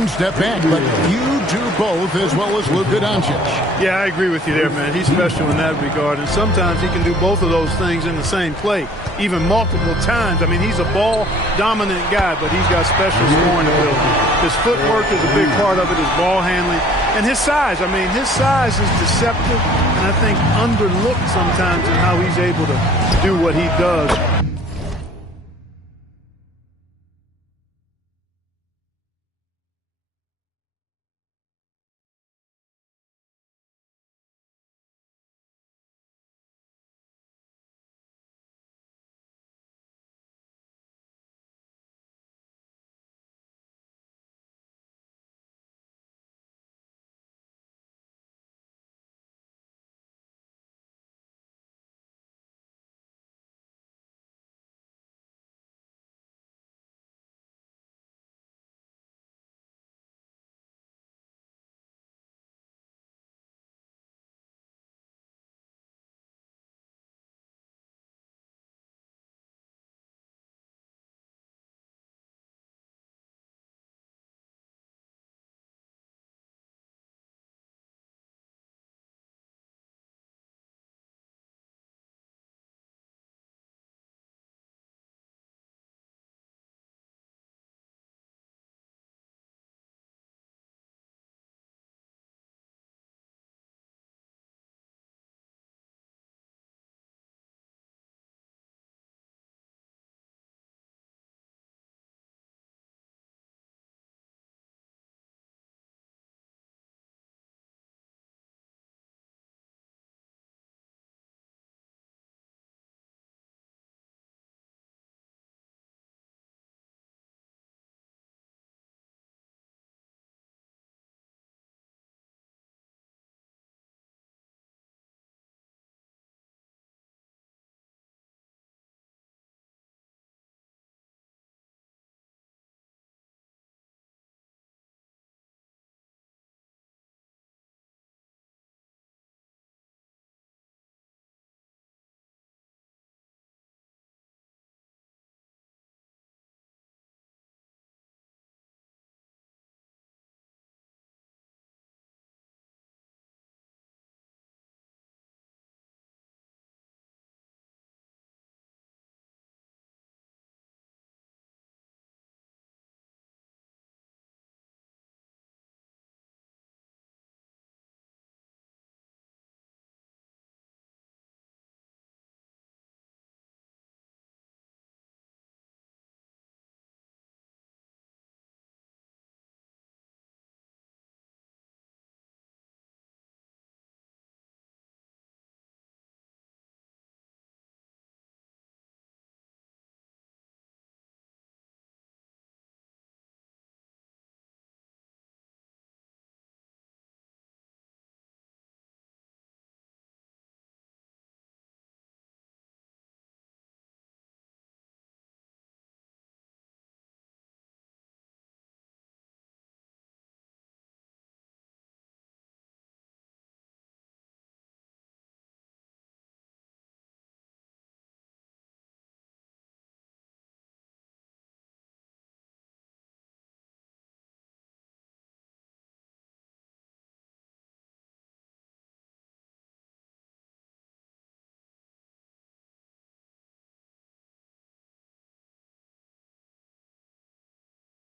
one step back, but you do both as well as Luka Doncic. Yeah, I agree with you there, man. He's special in that regard, and sometimes he can do both of those things in the same play, even multiple times. I mean, he's a ball-dominant guy, but he's got special scoring ability. His footwork is a big part of it, his ball handling, and his size. I mean, his size is deceptive, and I think underlooked sometimes in how he's able to do what he does.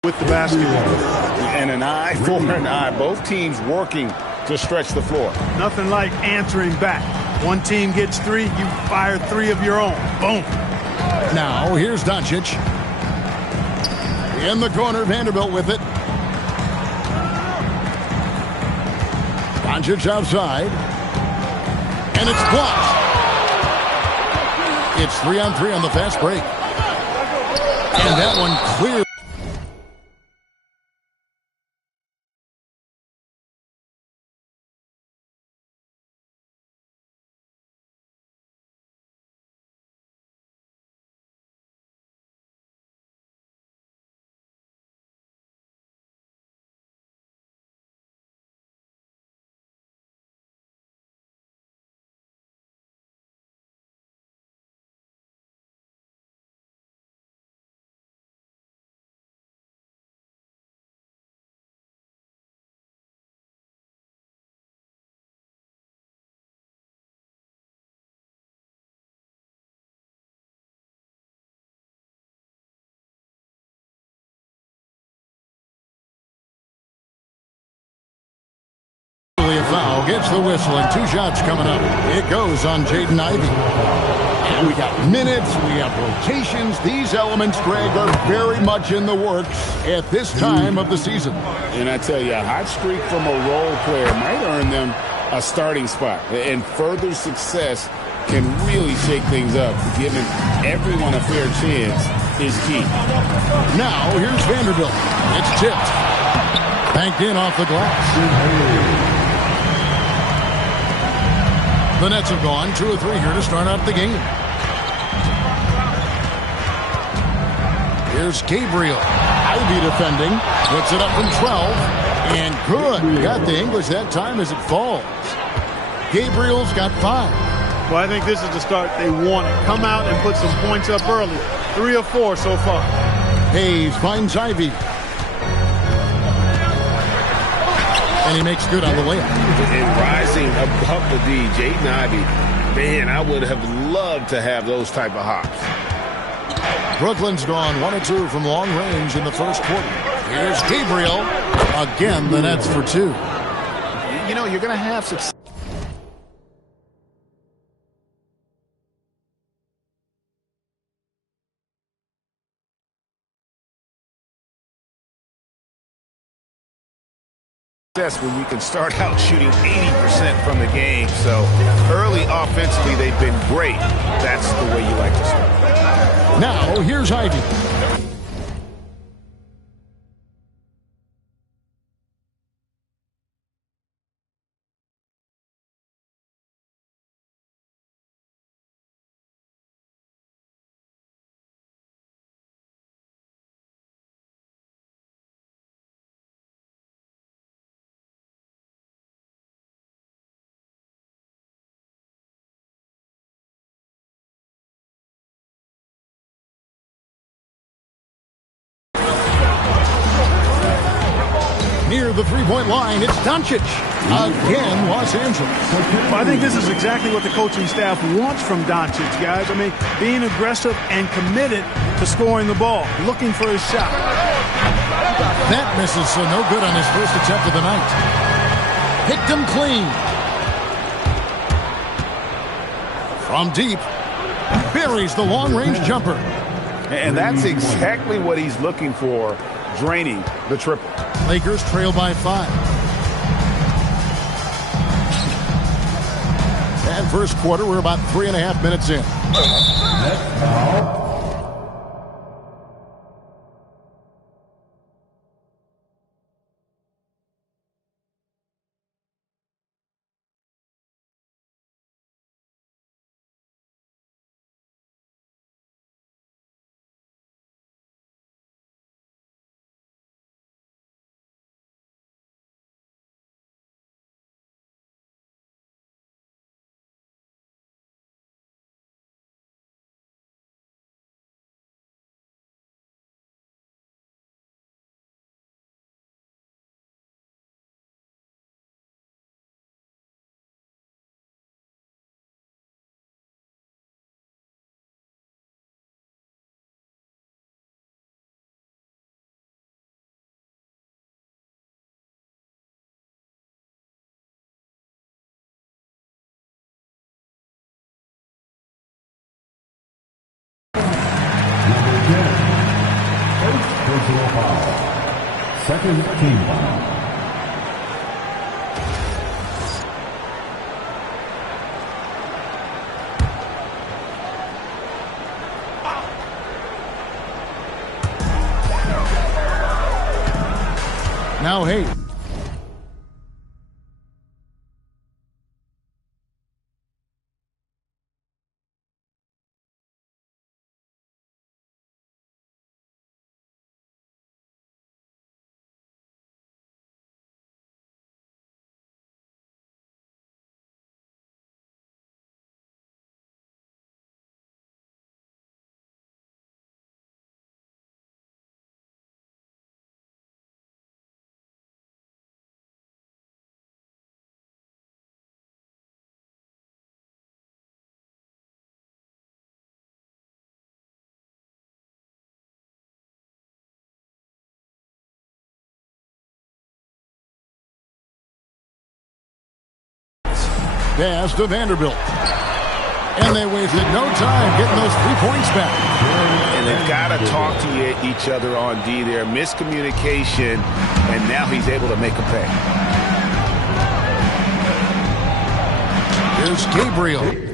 With the basketball. And an eye for an eye. Both teams working to stretch the floor. Nothing like answering back. One team gets three, you fire three of your own. Boom. Now, here's Doncic. In the corner, Vanderbilt with it. Doncic outside. And it's blocked. It's 3-on-3 on the fast break. And that one clear. There's the whistle, and 2 shots coming up. It goes on Jaden Ivey. And we got minutes, we have rotations. These elements, Greg, are very much in the works at this time of the season. And I tell you, a hot streak from a role player might earn them a starting spot. And further success can really shake things up. Giving everyone a fair chance is key. Now, here's Vanderbilt. It's tipped. Banked in off the glass. The Nets have gone 2 of 3 here to start out the game. Here's Gabriel. Ivey defending. Puts it up from 12. And good. Got the English that time as it falls. Gabriel's got 5. Well, I think this is the start they wanted. Come out and put some points up early. 3 or 4 so far. Hayes finds Ivey. And he makes good on the layup. And rising above the D, Jaden Ivey, man, I would have loved to have those type of hops. Brooklyn's gone 1 of 2 from long range in the first quarter. Here's Gabriel. Again, the Nets for 2. You know, you're going to have success. When you can start out shooting 80% from the game. So early offensively, they've been great. That's the way you like to start. Now, here's Ivey. Near the three-point line, it's Doncic. Again, Los Angeles. Well, I think this is exactly what the coaching staff wants from Doncic, guys. I mean, being aggressive and committed to scoring the ball, looking for his shot. That misses, so no good on his first attempt of the night. Picked him clean. From deep, buries the long-range jumper. And that's exactly what he's looking for, draining the triple. Lakers trail by 5. And first quarter, we're about 3.5 minutes in. Personal foul. Second team foul. Now Hayes. Pass to Vanderbilt. And they wasted no time getting those 3 points back. And they've got to talk to each other on D there. Miscommunication, and now he's able to make a pay. Here's Gabriel.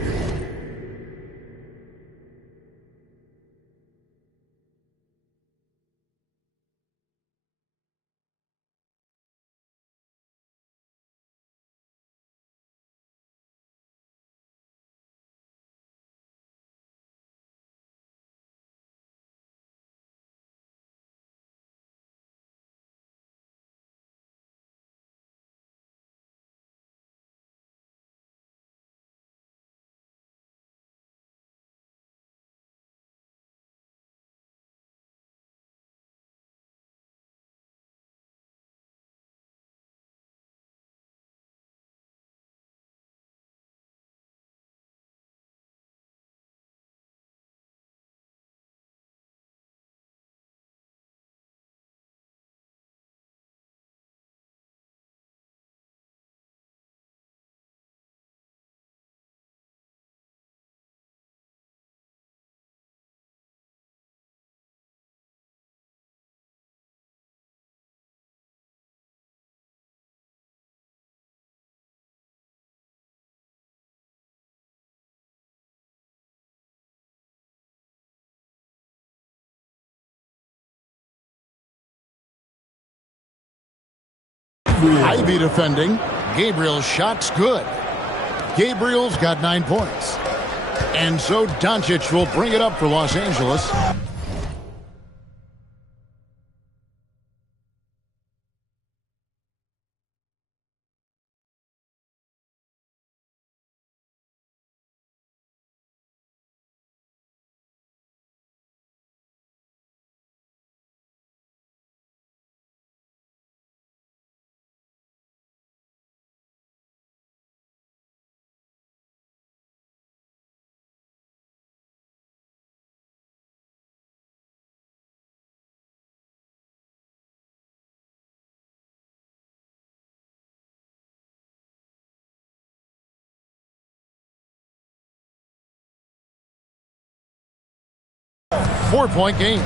Ivy defending. Gabriel's shot's good. Gabriel's got 9 points. And so Doncic will bring it up for Los Angeles. Four-point game.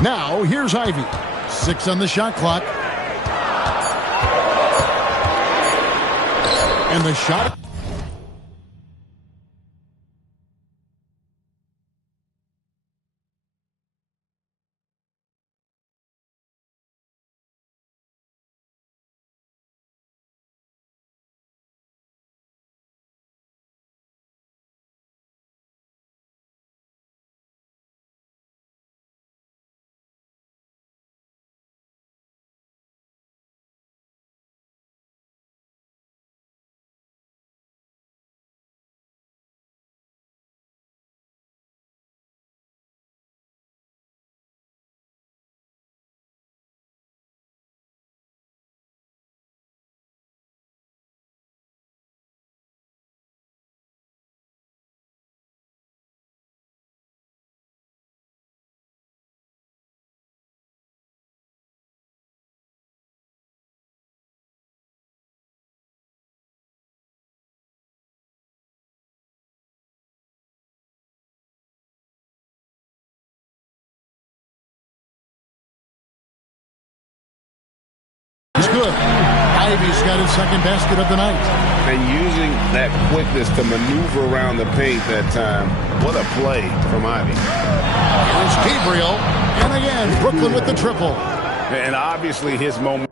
Now, here's Ivy. 6 on the shot clock. And the shot. It's good. Ivy's got his second basket of the night. And using that quickness to maneuver around the paint that time. What a play from Ivy. Here's Gabriel. And again, Brooklyn with the triple. And obviously his moment.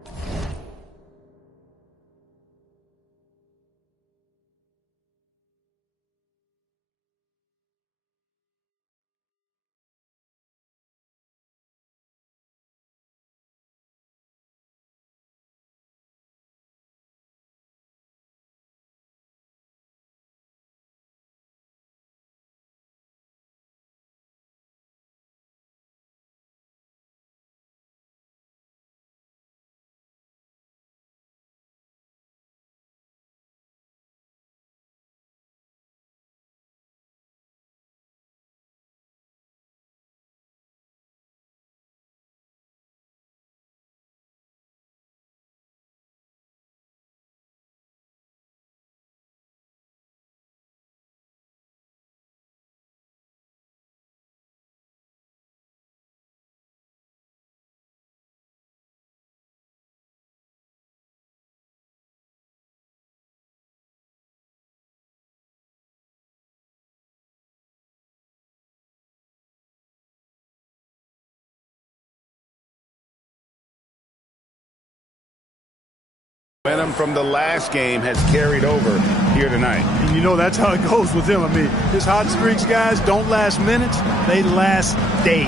Momentum from the last game has carried over here tonight. And you know that's how it goes with him. I mean, his hot streaks, guys, don't last minutes. They last days.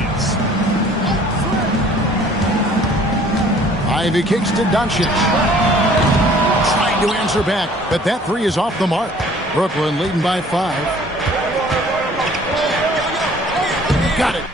Ivy kicks to Doncic. Trying to answer back, but that three is off the mark. Brooklyn leading by 5. Got it.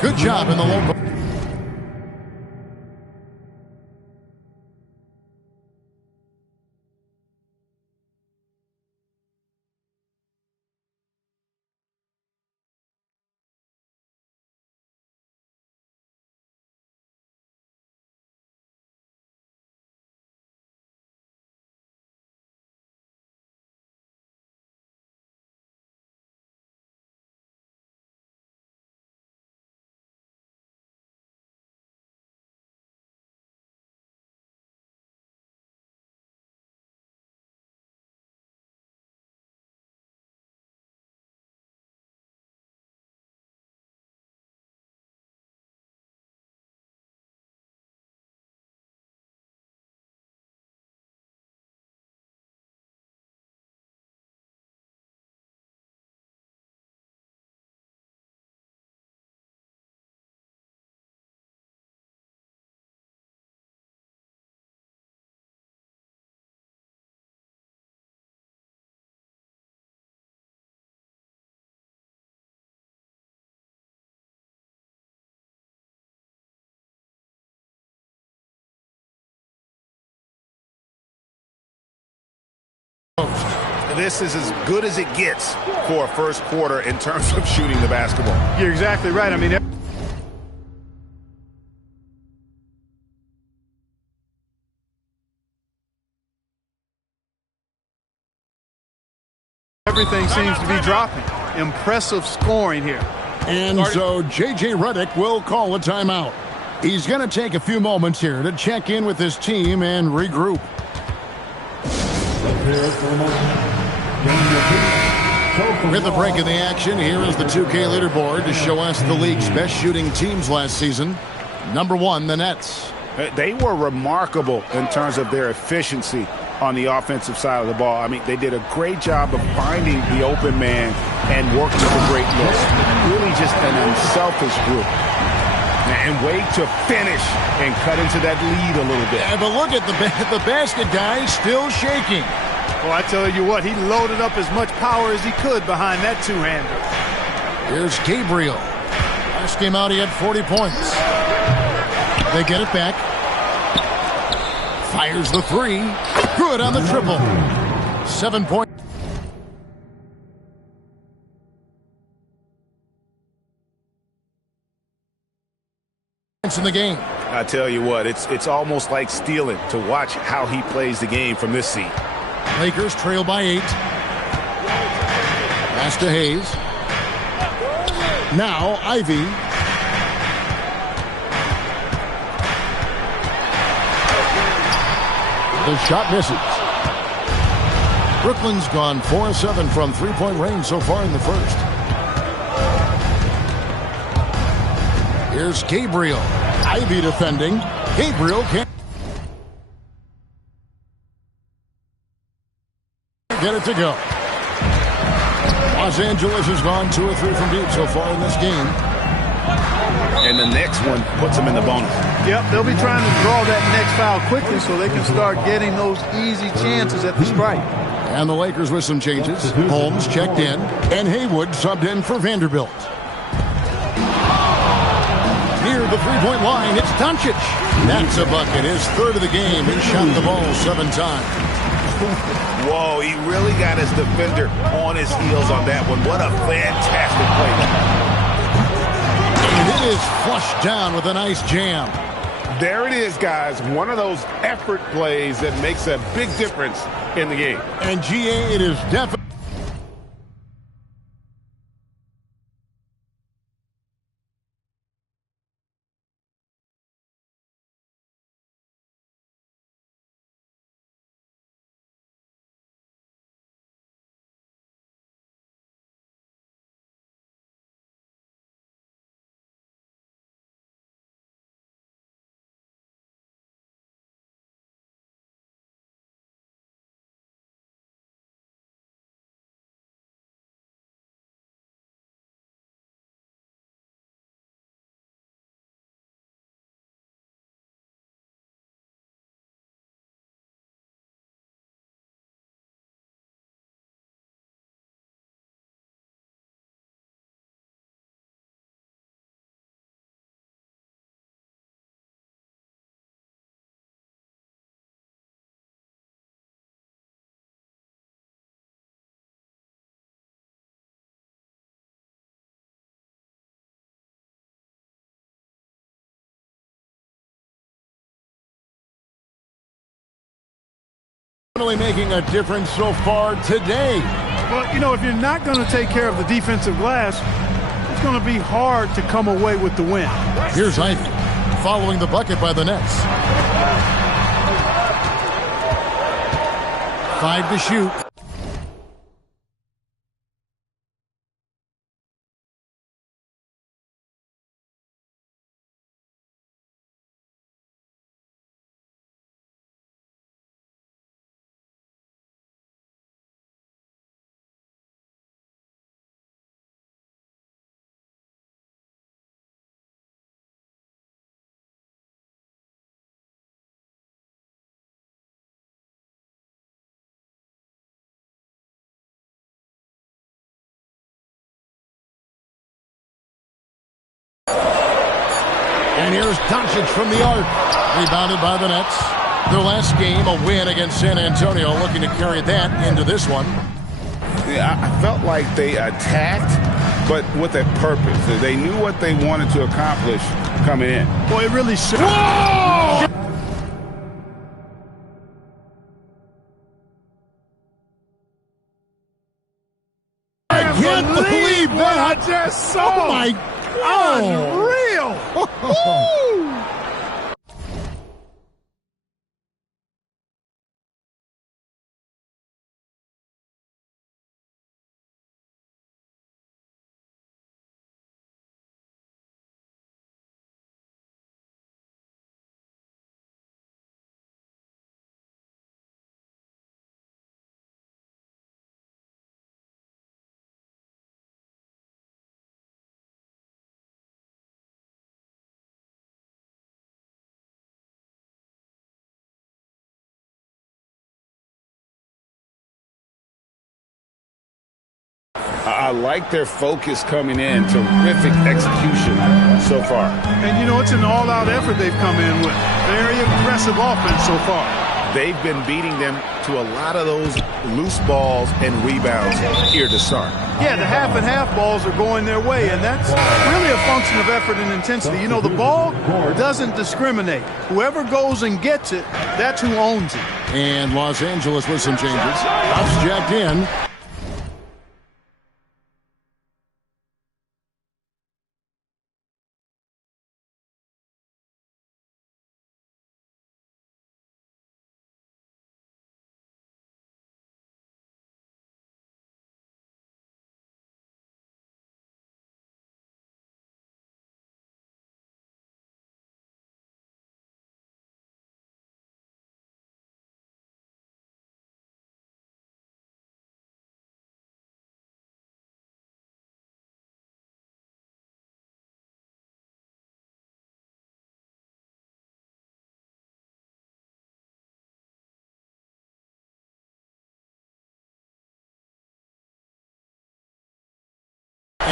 Good job in the low. This is as good as it gets for a first quarter in terms of shooting the basketball. You're exactly right. I mean, everything seems to be dropping. Impressive scoring here. And so J.J. Redick will call a timeout. He's going to take a few moments here to check in with his team and regroup. With the break of the action, here is the 2K leaderboard to show us the league's best shooting teams last season. Number 1, the Nets. They were remarkable in terms of their efficiency on the offensive side of the ball. I mean, they did a great job of finding the open man and working with great looks. Really just an unselfish group. And wait to finish and cut into that lead a little bit. Yeah, but look at the basket guy still shaking. Well, I tell you what, he loaded up as much power as he could behind that two-hander. Here's Gabriel. Last game out, he had 40 points. They get it back. Fires the three. Good on the triple. 7 points. In the game. I tell you what, it's almost like stealing to watch how he plays the game from this seat. Lakers trail by 8. Pass to Hayes. Now Ivy. The shot misses. Brooklyn's gone 4-7 from three-point range so far in the first. Here's Gabriel. Ivy defending. Gabriel can't get it to go. Los Angeles has gone 2 or 3 from deep so far in this game. And the next one puts them in the bonus. Yep, they'll be trying to draw that next foul quickly so they can start getting those easy chances at the strike. And the Lakers with some changes. Holmes checked in, and Haywood subbed in for Vanderbilt. Near the three-point line, it's Doncic. That's a bucket, his third of the game. He shot the ball 7 times. Whoa, he really got his defender on his heels on that one. What a fantastic play. And it is flushed down with a nice jam. There it is, guys. One of those effort plays that makes a big difference in the game. And GA, it is definitely. Making a difference so far today. Well, you know, if you're not going to take care of the defensive glass, it's going to be hard to come away with the win. Here's Ivy following the bucket by the Nets. 5 to shoot. And here's Doncic from the arc. Rebounded by the Nets. Their last game, a win against San Antonio, looking to carry that into this one. Yeah, I felt like they attacked, but with a purpose. They knew what they wanted to accomplish coming in. Boy, it really should. Whoa! I can't believe that. I just saw. Oh, my God. Unreal. I like their focus coming in. Terrific execution so far. And, you know, it's an all-out effort they've come in with. Very aggressive offense so far. They've been beating them to a lot of those loose balls and rebounds here to start. Yeah, the half-and-half balls are going their way, and that's really a function of effort and intensity. You know, the ball doesn't discriminate. Whoever goes and gets it, that's who owns it. And Los Angeles with some changes. Buffs jacked in.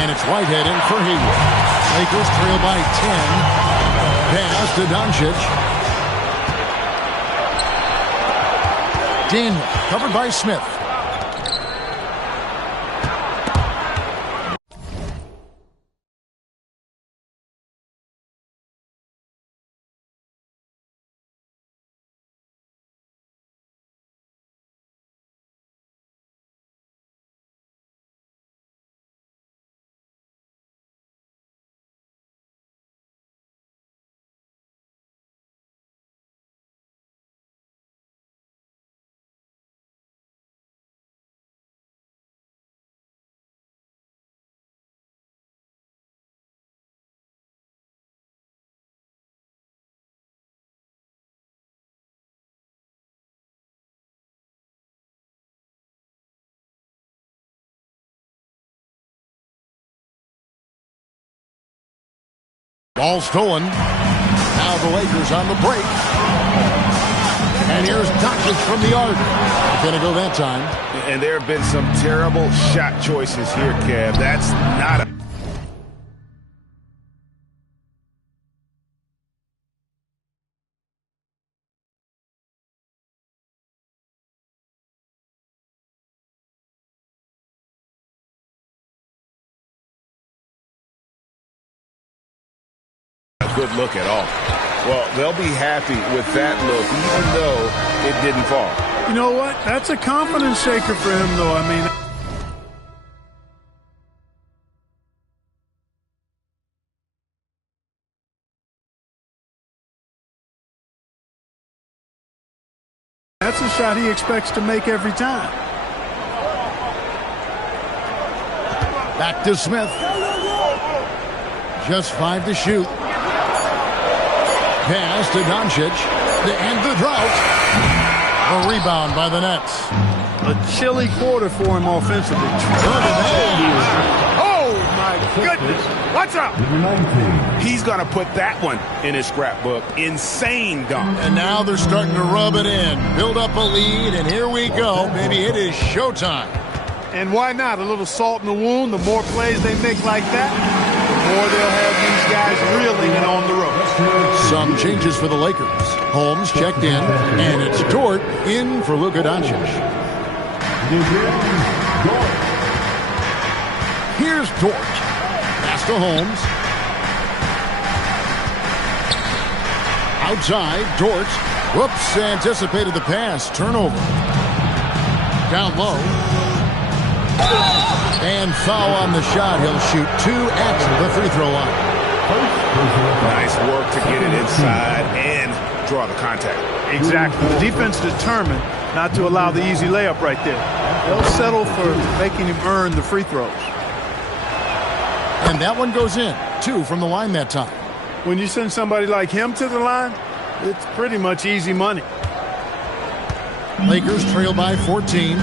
And it's Whitehead in for Hayward. Lakers trail by 10. Pass to Doncic. Daniel covered by Smith. Ball stolen. Now the Lakers on the break. And here's Doncic from the arc. Gonna go that time. And there have been some terrible shot choices here, Kev. That's not a... good look at all. Well, they'll be happy with that look, even though it didn't fall. You know what? That's a confidence shaker for him, though. I mean, that's a shot he expects to make every time. Back to Smith. Just 5 to shoot. Pass to Doncic. To end the drought. A rebound by the Nets. A chilly quarter for him offensively. Oh, my goodness. What's up? He's going to put that one in his scrapbook. Insane dunk. And now they're starting to rub it in. Build up a lead, and here we go. Baby, it is showtime. And why not? A little salt in the wound. The more plays they make like that, the more they'll have these guys reeling and on the road. Some changes for the Lakers. Holmes checked in, and it's Dort in for Luka Doncic. Here's Dort. Pass to Holmes. Outside, Dort. Whoops, anticipated the pass. Turnover. Down low. And foul on the shot. He'll shoot 2 at the free throw line. Nice work to get it inside and draw the contact. Exactly. The defense determined not to allow the easy layup right there. They'll settle for making him earn the free throws. And that one goes in. 2 from the line that time. When you send somebody like him to the line, it's pretty much easy money. Lakers trail by 14.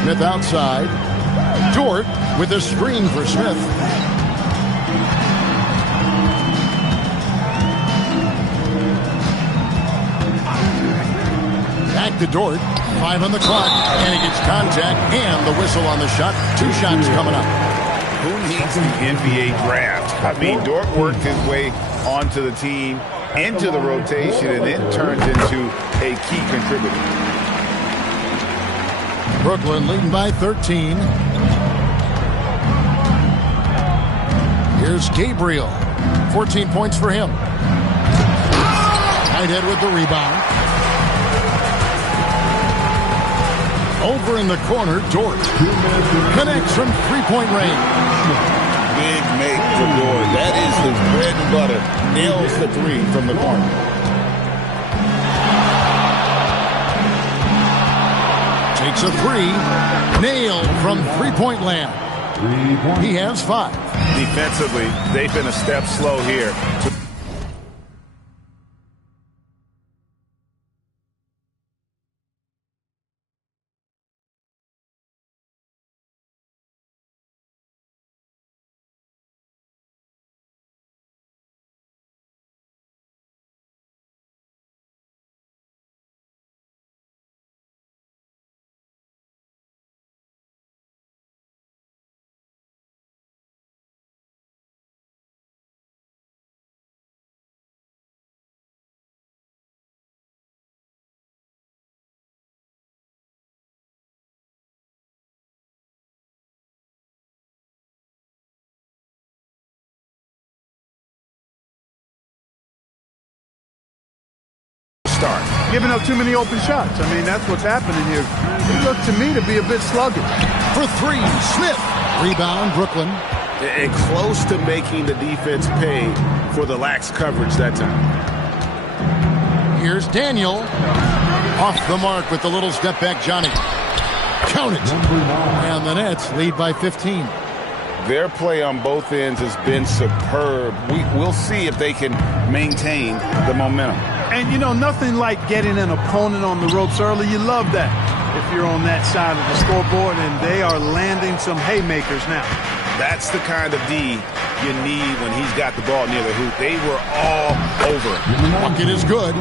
Smith outside. Dort with a screen for Smith. Back to Dort. 5 on the clock. And he gets contact and the whistle on the shot. 2 shots coming up. Who needs the NBA draft? I mean, Dort worked his way onto the team, into the rotation, and then turned into a key contributor. Brooklyn leading by 13. Here's Gabriel. 14 points for him. Whitehead with the rebound. Over in the corner, Dort. Connects from three-point range. Big make for Dort. That is his bread and butter. Nails the 3 from the corner. Takes a 3. Nailed from three-point land. He has 5. Defensively, they've been a step slow here. giving up too many open shots. I mean, that's what's happening here. He looked to me to be a bit sluggish. For three, Smith. Rebound, Brooklyn. And close to making the defense pay for the lax coverage that time. Here's Daniel. Off the mark with the little step back, Johnny. Count it. And the Nets lead by 15. Their play on both ends has been superb. We'll see if they can maintain the momentum. And, you know, nothing like getting an opponent on the ropes early. You love that if you're on that side of the scoreboard, and they are landing some haymakers now. That's the kind of D you need when he's got the ball near the hoop. They were all over it. Bucket is good.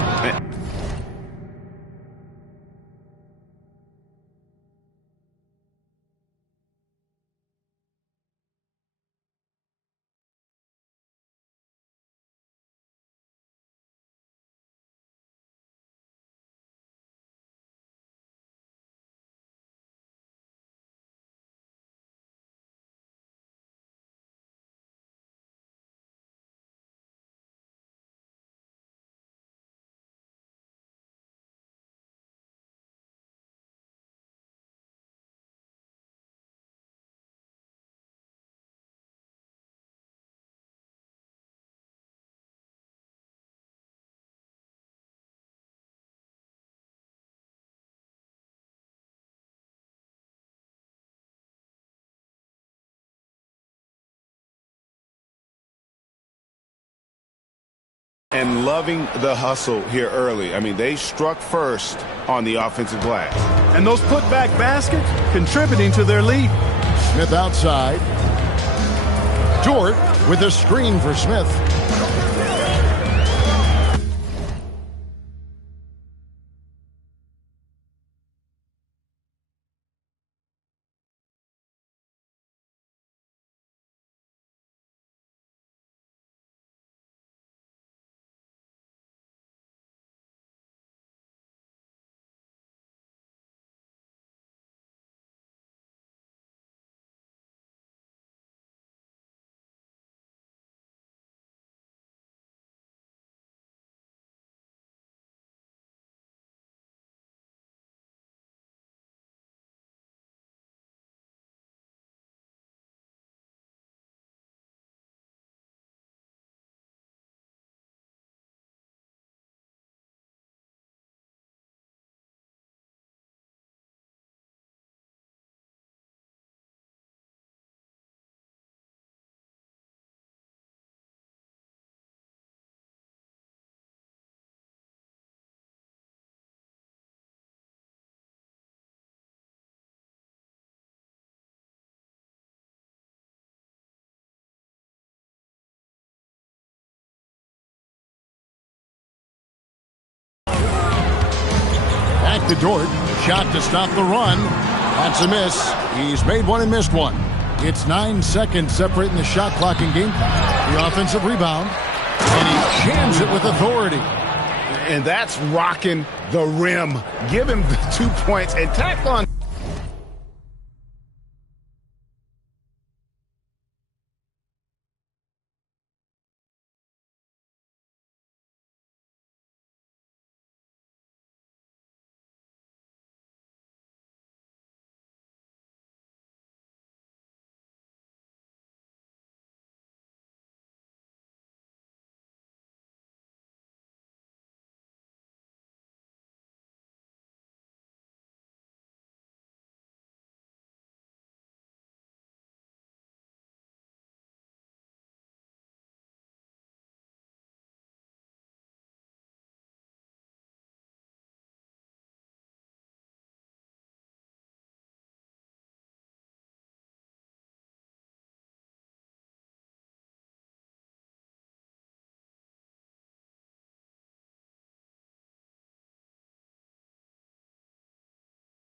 And loving the hustle here early. I mean, they struck first on the offensive glass. And those putback baskets contributing to their lead. Smith outside. Dort with a screen for Smith. Back to Dort. Shot to stop the run. That's a miss. He's made one and missed one. It's 9 seconds separating the shot clock and game. The offensive rebound. And he jams it with authority. And that's rocking the rim. Give him the 2 points and tack on.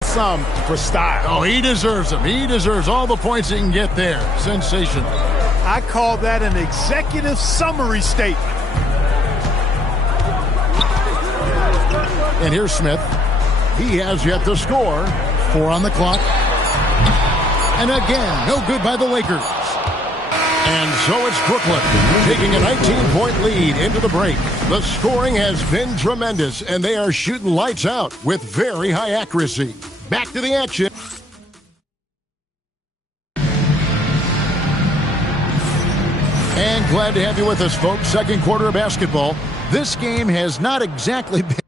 Some for style. Oh, he deserves them. He deserves all the points he can get there. Sensational. I call that an executive summary statement. And here's Smith. He has yet to score. 4 on the clock. And again, no good by the Lakers. And so it's Brooklyn taking a 19-point lead into the break. The scoring has been tremendous, and they are shooting lights out with very high accuracy. Back to the action. And glad to have you with us, folks. Second quarter of basketball. This game has not exactly been...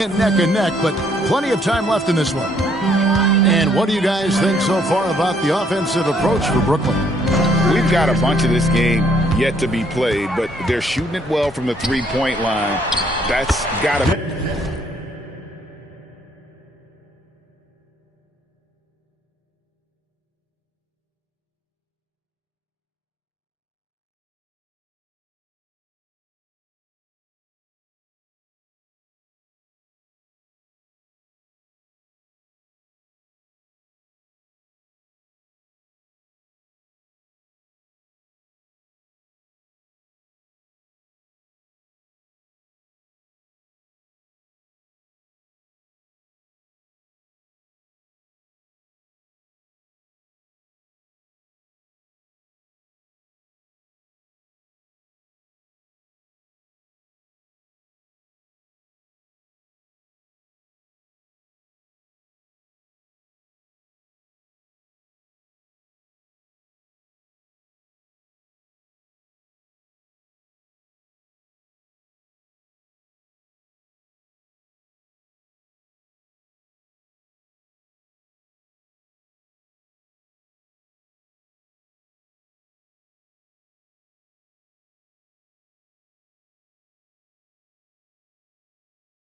Neck and neck, but plenty of time left in this one. And what do you guys think so far about the offensive approach for Brooklyn? We've got a bunch of this game yet to be played, but they're shooting it well from the three-point line. That's got to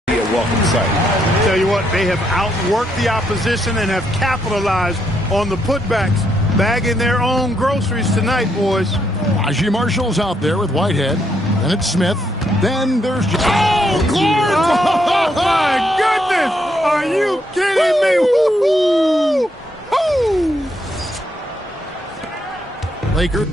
Be a welcome sight. Tell you what, they have outworked the opposition and have capitalized on the putbacks, bagging their own groceries tonight, boys. Najee Marshall's out there with Whitehead. Then it's Smith. Then there's... Oh, Clark! Oh, my goodness! Are you kidding me? Woo-hoo! Woo! Laker.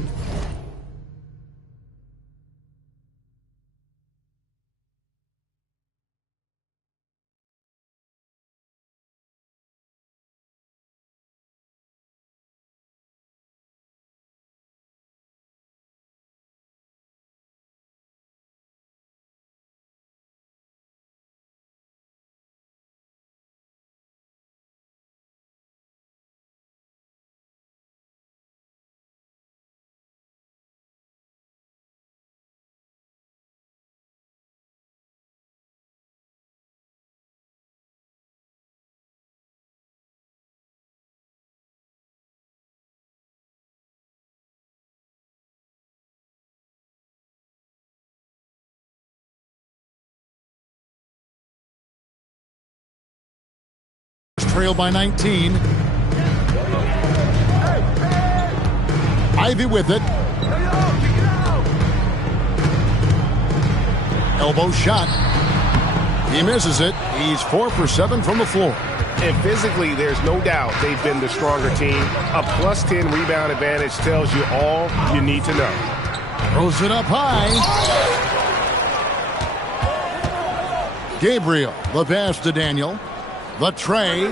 Trail by 19. Ivy with it. Elbow shot. He misses it. He's 4 for 7 from the floor. And physically, there's no doubt they've been the stronger team. A plus 10 rebound advantage tells you all you need to know. Throws it up high. Gabriel, the pass to Daniel. The tray.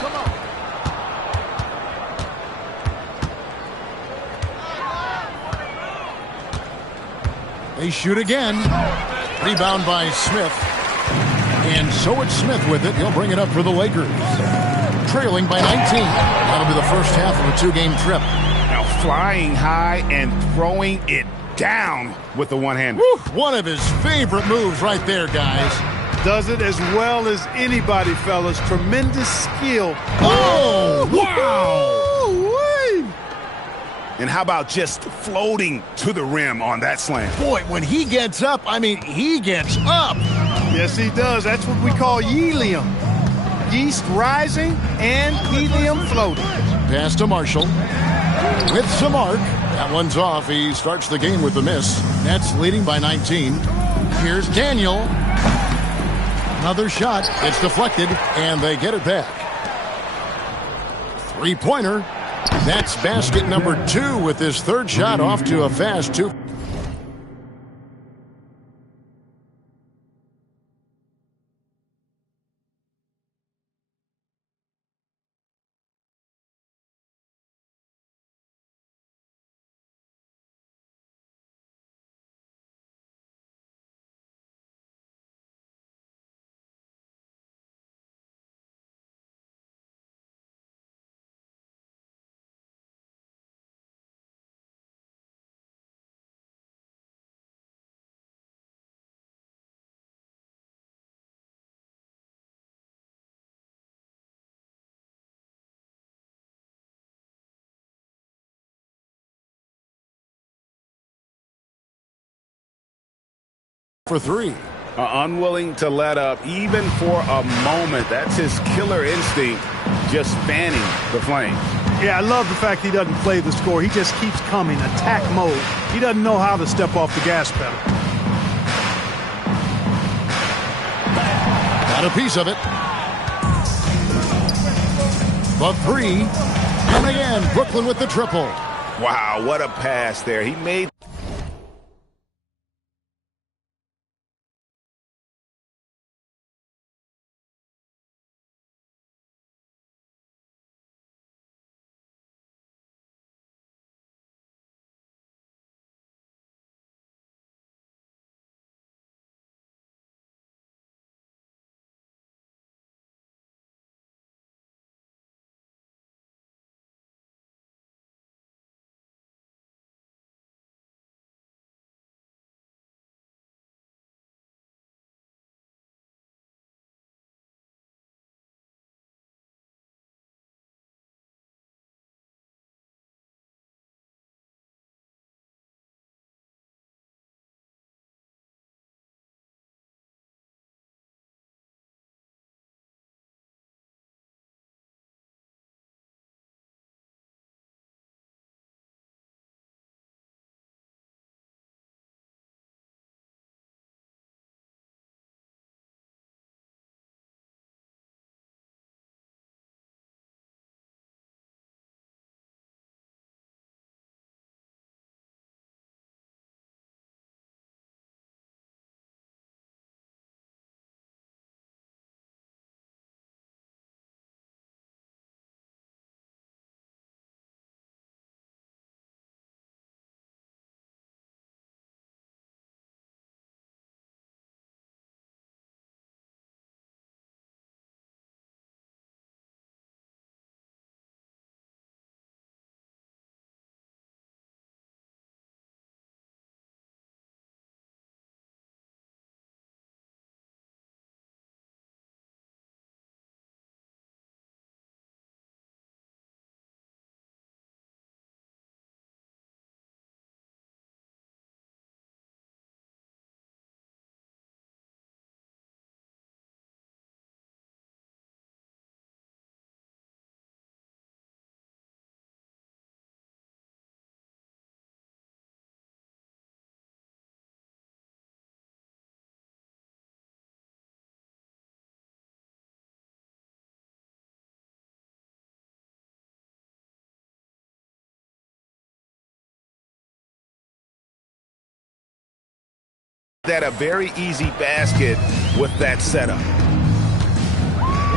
Come on. They shoot again. Rebound by Smith. And so it's Smith with it. He'll bring it up for the Lakers. Trailing by 19. That'll be the first half of a two-game trip. Now flying high and throwing it down with the one-hander. One of his favorite moves right there, guys. Does it as well as anybody, fellas. Tremendous skill. Oh, wow. And how about just floating to the rim on that slam? Boy, when he gets up, I mean, he gets up. Yes, he does. That's what we call helium. Yeast rising and helium floating. Pass to Marshall. With some arc. That one's off. He starts the game with the miss. Nets leading by 19. Here's Daniel. Another shot. It's deflected, and they get it back. Three-pointer. That's basket number 2 with his third shot off to a fast 2. For 3. Unwilling to let up even for a moment. That's his killer instinct, just fanning the flame. Yeah, I love the fact he doesn't play the score. He just keeps coming, attack mode. He doesn't know how to step off the gas pedal. Got a piece of it. The 3. And again, Brooklyn with the triple. Wow, what a pass there. He made that a very easy basket with that setup.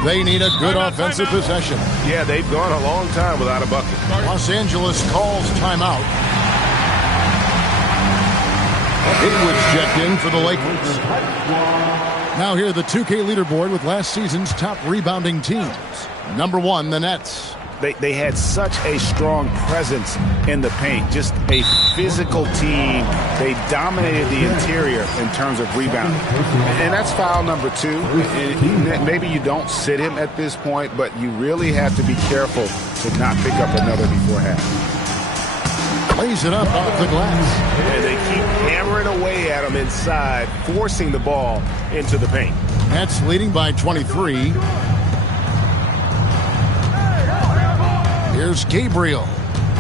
They need a good offensive possession. Yeah, they've gone a long time without a bucket. Los Angeles calls timeout. Haywood's checked in for the Lakers. Now here the 2K leaderboard with last season's top rebounding teams. Number 1, the Nets. They had such a strong presence in the paint, just a physical team. They dominated the interior in terms of rebounding. And that's foul number 2. And maybe you don't sit him at this point, but you really have to be careful to not pick up another before half. Lays it up off the glass. And they keep hammering away at him inside, forcing the ball into the paint. Nets leading by 23. Here's Gabriel.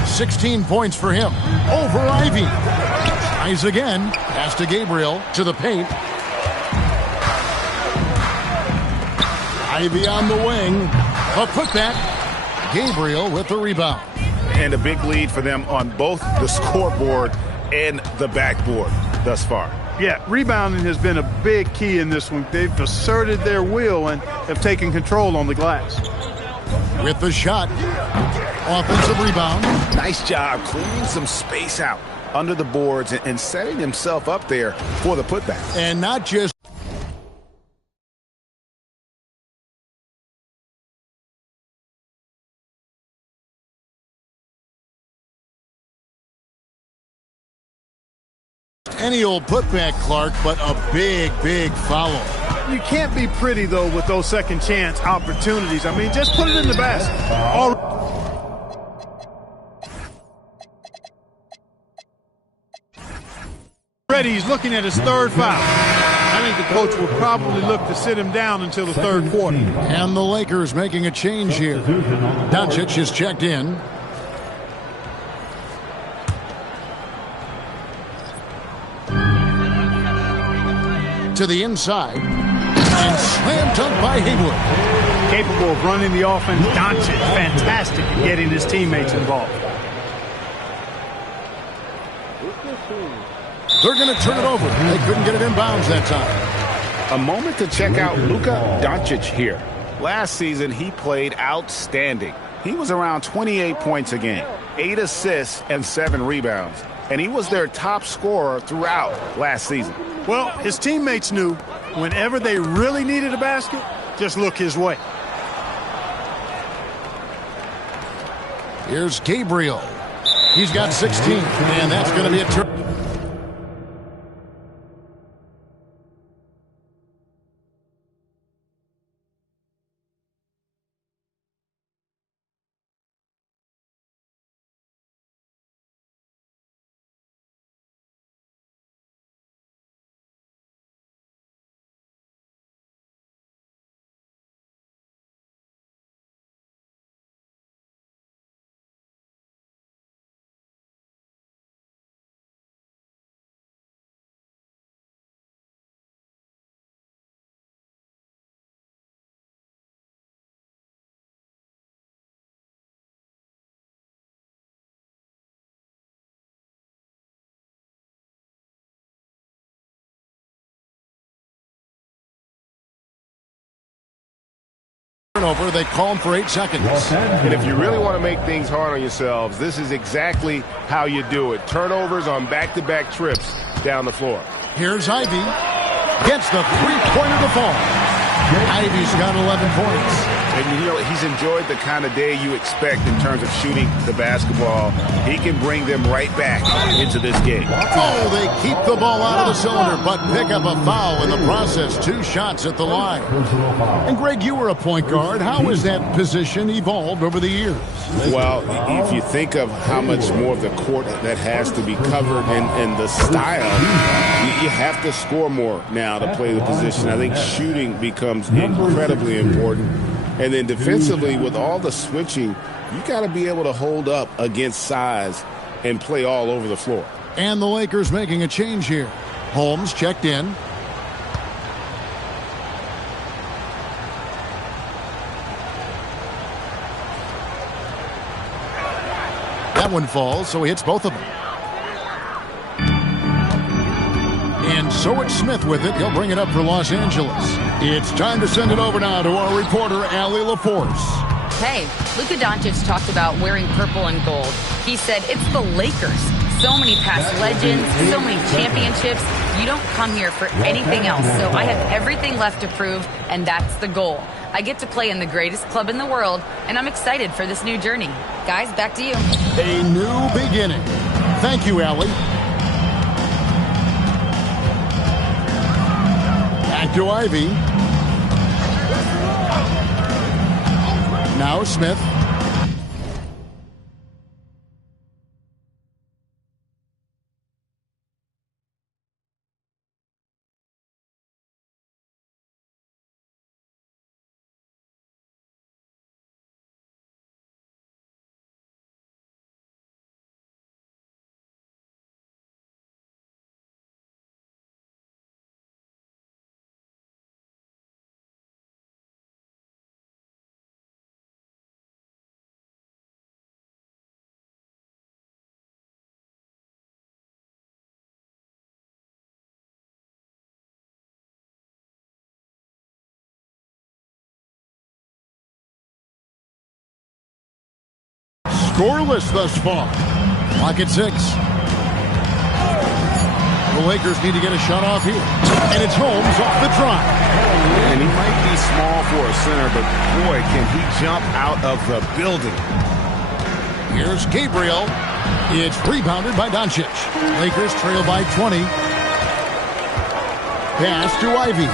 16 points for him. Over Ivy. Tries again. Pass to Gabriel. To the paint. Ivy on the wing. A putback. Gabriel with the rebound. And a big lead for them on both the scoreboard and the backboard thus far. Yeah, rebounding has been a big key in this one. They've asserted their will and have taken control on the glass. With the shot. Offensive rebound. Nice job cleaning some space out under the boards and setting himself up there for the putback. And not just any old putback, Clark, but a big, big foul. You can't be pretty, though, with those second chance opportunities. I mean, just put it in the basket. Already he's looking at his third foul. I think the coach will probably look to sit him down until the third quarter. And the Lakers making a change here. Doncic is checked in. To the inside. And slam dunk by Haywood. Capable of running the offense. Doncic, fantastic at getting his teammates involved. They're going to turn it over. They couldn't get it in bounds that time. A moment to check out Luka Doncic here. Last season, he played outstanding. He was around 28 points a game, 8 assists, and 7 rebounds. And he was their top scorer throughout last season. Well, his teammates knew whenever they really needed a basket, just look his way. Here's Gabriel. He's got 16, and that's going to be a turn. Turnover, they call him for 8 seconds. And if you really want to make things hard on yourselves, this is exactly how you do it. Turnovers on back-to-back trips down the floor. Here's Ivy. Gets the three-pointer to fall. Ivy's got 11 points. And, you know, he's enjoyed the kind of day you expect in terms of shooting the basketball. He can bring them right back into this game. Oh, they keep the ball out of the cylinder, but pick up a foul in the process. 2 shots at the line. And, Greg, you were a point guard. How has that position evolved over the years? Well, if you think of how much more of the court that has to be covered and the style, you have to score more now to play the position. I think shooting becomes incredibly important. And then defensively, with all the switching, you got to be able to hold up against size and play all over the floor. And the Lakers making a change here. Holmes checked in. That one falls, so he hits both of them. And so it's Smith with it. He'll bring it up for Los Angeles. It's time to send it over now to our reporter, Allie LaForce. Hey, Luka Doncic talked about wearing purple and gold. He said it's the Lakers. So many past legends, so many championships. You don't come here for anything else. So I have everything left to prove, and that's the goal. I get to play in the greatest club in the world, and I'm excited for this new journey. Guys, back to you. A new beginning. Thank you, Allie. Back to Ivy. Now Smith. Scoreless thus far. Clock at 6. The Lakers need to get a shot off here. And it's Holmes off the drive. And he might be small for a center, but boy, can he jump out of the building. Here's Gabriel. It's rebounded by Doncic. Lakers trail by 20. Pass to Ivy.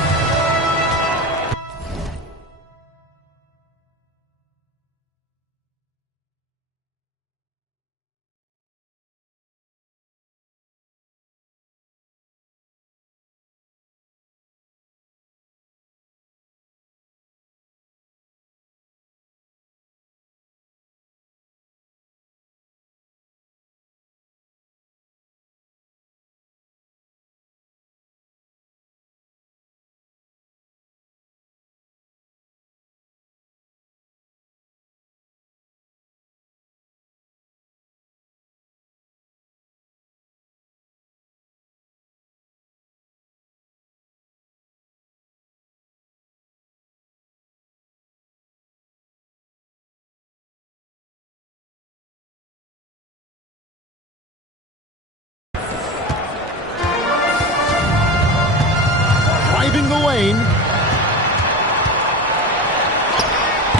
driving the lane.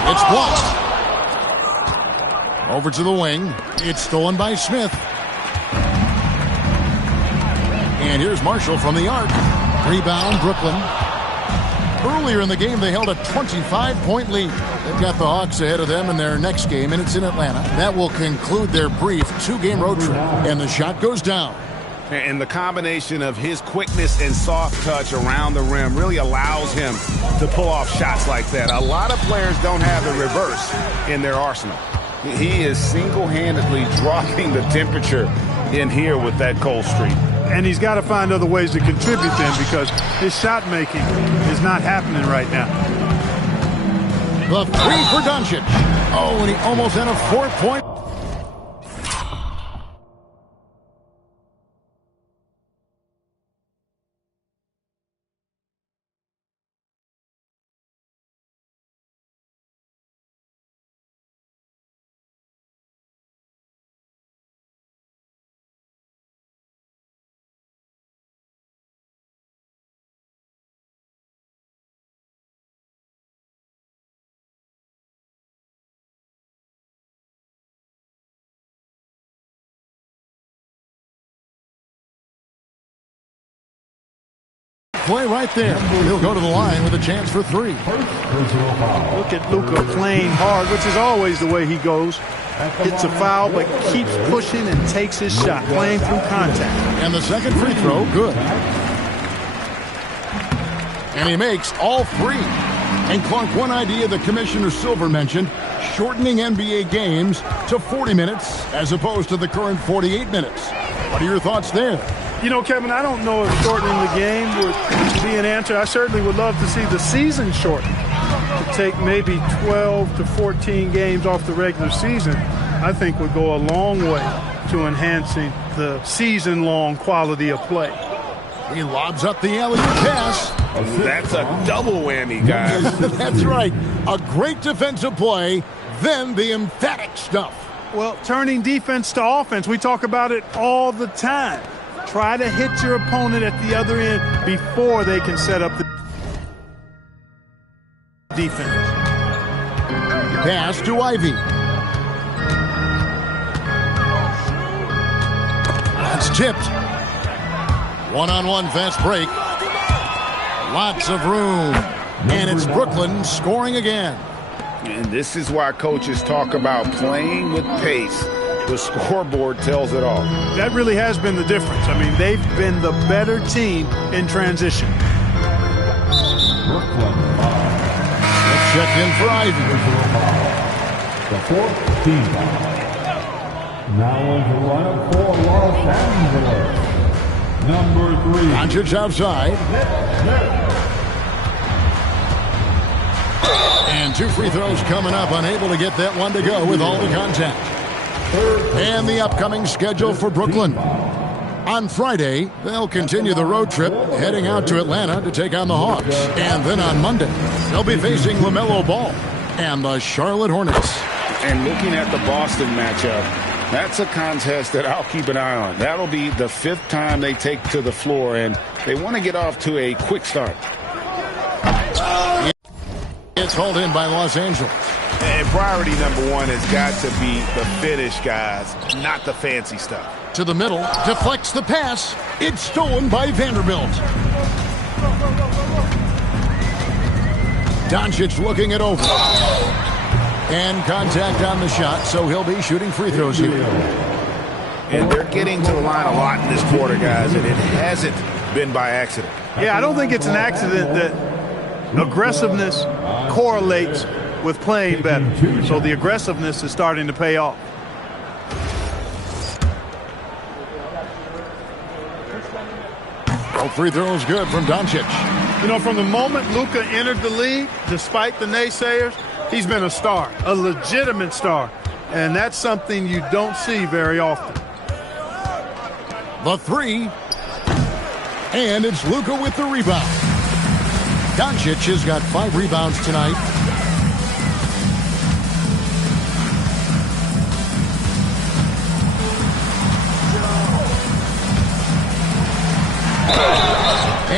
It's blocked. Over to the wing. It's stolen by Smith. And here's Marshall from the arc. Rebound, Brooklyn. Earlier in the game, they held a 25-point lead. They've got the Hawks ahead of them in their next game, and it's in Atlanta. That will conclude their brief 2-game road trip. And the shot goes down. And the combination of his quickness and soft touch around the rim really allows him to pull off shots like that. A lot of players don't have the reverse in their arsenal. He is single-handedly dropping the temperature in here with that cold streak. And he's got to find other ways to contribute then, because his shot making is not happening right now. The three for Doncic. Oh, and he almost had a 4-point. Play right there. He'll go to the line with a chance for 3. Look at Luka playing hard, which is always the way he goes. Hits a foul, but keeps pushing and takes his shot, playing through contact. And the second free throw, good. And he makes all 3. And Clark, one idea that Commissioner Silver mentioned, shortening NBA games to 40 minutes as opposed to the current 48 minutes. What are your thoughts there? You know, Kevin, I don't know if shortening the game would be an answer. I certainly would love to see the season shortened, to take maybe 12 to 14 games off the regular season. I think would go a long way to enhancing the season-long quality of play. He lobs up the alley pass. That's a double whammy, guys. That's right. A great defensive play, then the emphatic stuff. Well, turning defense to offense, we talk about it all the time. Try to hit your opponent at the other end before they can set up the defense. Pass to Ivy. That's tipped. One-on-one fast break. Lots of room. And it's Brooklyn scoring again. And this is why coaches talk about playing with pace. The scoreboard tells it all. That really has been the difference. I mean, they've been the better team in transition. Let's check in for Ivy. The 4th team foul. Now on the lineup for Los Angeles. Number 3. Doncic outside. And 2 free throws coming up. Unable to get that one to go with all the contact. And the upcoming schedule for Brooklyn. On Friday, they'll continue the road trip, heading out to Atlanta to take on the Hawks. And then on Monday, they'll be facing LaMelo Ball and the Charlotte Hornets. And looking at the Boston matchup, that's a contest that I'll keep an eye on. That'll be the 5th time they take to the floor, and they want to get off to a quick start. It's hauled in by Los Angeles. And priority number 1 has got to be the finish, guys, not the fancy stuff. To the middle, deflects the pass. It's stolen by Vanderbilt. Doncic looking it over. And contact on the shot, so he'll be shooting free throws here. And they're getting to the line a lot in this quarter, guys, and it hasn't been by accident. Yeah, I don't think it's an accident that aggressiveness correlates with playing better. So the aggressiveness is starting to pay off. Both free throws good from Doncic. You know, from the moment Luka entered the league, despite the naysayers, he's been a star, a legitimate star. And that's something you don't see very often. The 3. And it's Luka with the rebound. Doncic has got 5 rebounds tonight.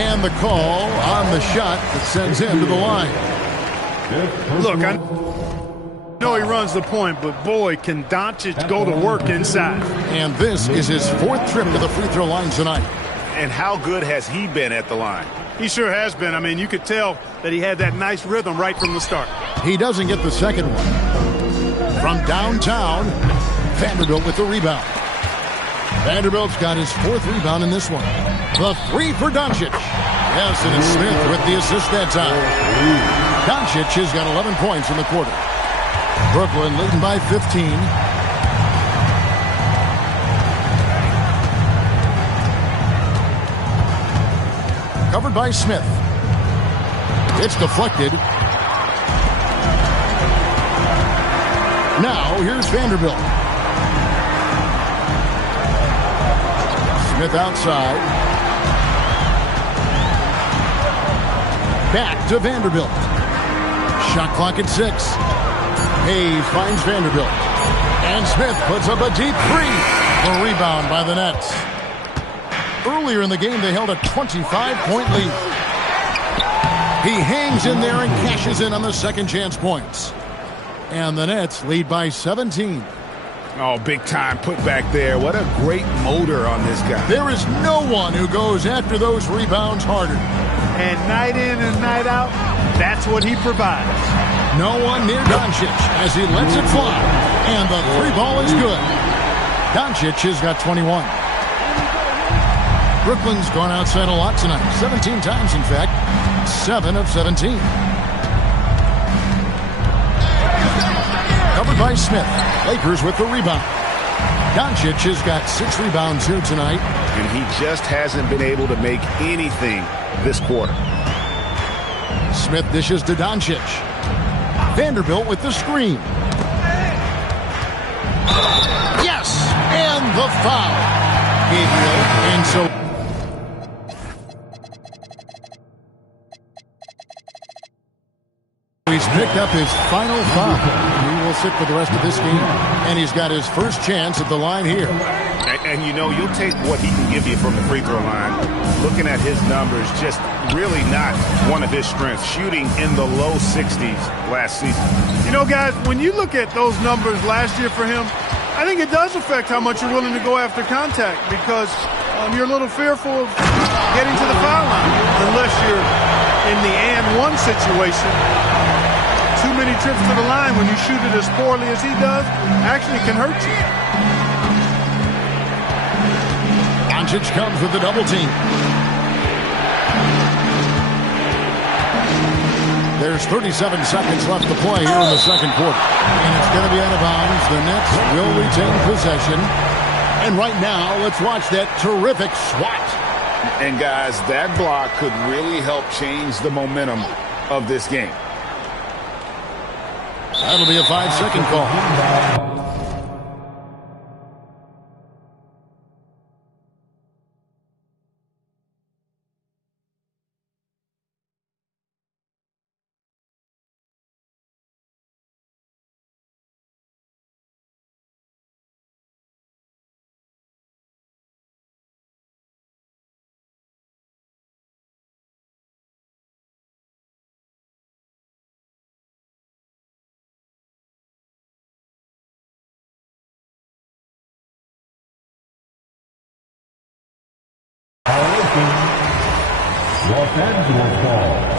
And the call on the shot that sends him to the line. Look, I know he runs the point, but boy, can Doncic go to work inside. And this is his 4th trip to the free throw line tonight. And how good has he been at the line? He sure has been. I mean, you could tell that he had that nice rhythm right from the start. He doesn't get the second one. From downtown, Vanderbilt with the rebound. Vanderbilt's got his 4th rebound in this one. The 3 for Doncic. Yes, and it's Smith with the assist that time. Doncic has got 11 points in the quarter. Brooklyn leading by 15. Covered by Smith. It's deflected. Now, here's Vanderbilt. Smith outside. Back to Vanderbilt. Shot clock at 6. Hayes finds Vanderbilt. And Smith puts up a deep 3. The rebound by the Nets. Earlier in the game, they held a 25-point lead. He hangs in there and cashes in on the second chance points. And the Nets lead by 17. Oh, big time put back there. What a great motor on this guy. There is no one who goes after those rebounds harder. And night in and night out, that's what he provides. No one near Doncic as he lets it fly. And the 3 ball is good. Doncic has got 21. Brooklyn's gone outside a lot tonight. 17 times, in fact. 7 of 17. Covered by Smith. Lakers with the rebound. Doncic has got 6 rebounds here tonight. And he just hasn't been able to make anything this quarter. Smith dishes to Doncic. Vanderbilt with the screen. Yes! And the foul. Gabriel, and so he's picked up his final foul. He will sit for the rest of this game, and he's got his first chance at the line here. And you know, you'll take what he can give you from the free throw line. Looking at his numbers, just really not one of his strengths. Shooting in the low 60s last season. You know, guys, when you look at those numbers last year for him, I think it does affect how much you're willing to go after contact because you're a little fearful of getting to the foul line unless you're in the and one situation. Too many trips to the line when you shoot it as poorly as he does actually can hurt you. Doncic comes with the double team. There's 37 seconds left to play here in the second quarter. And it's going to be out of bounds. The Nets will retain possession. And right now, let's watch that terrific swat. And guys, that block could really help change the momentum of this game. That'll be a 5-second call. Los Angeles ball.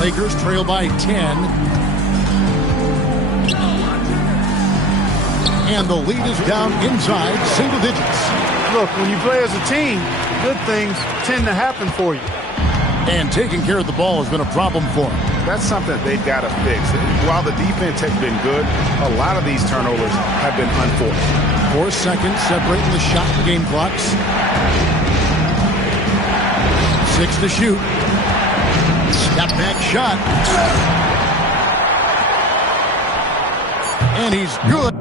Lakers trail by 10. And the lead is down inside single digits. Look, when you play as a team, good things tend to happen for you. And taking care of the ball has been a problem for them. That's something they've got to fix. While the defense has been good, a lot of these turnovers have been unforced. 4 seconds separating the shot and game clocks. 6 to shoot. Step back shot. And he's good.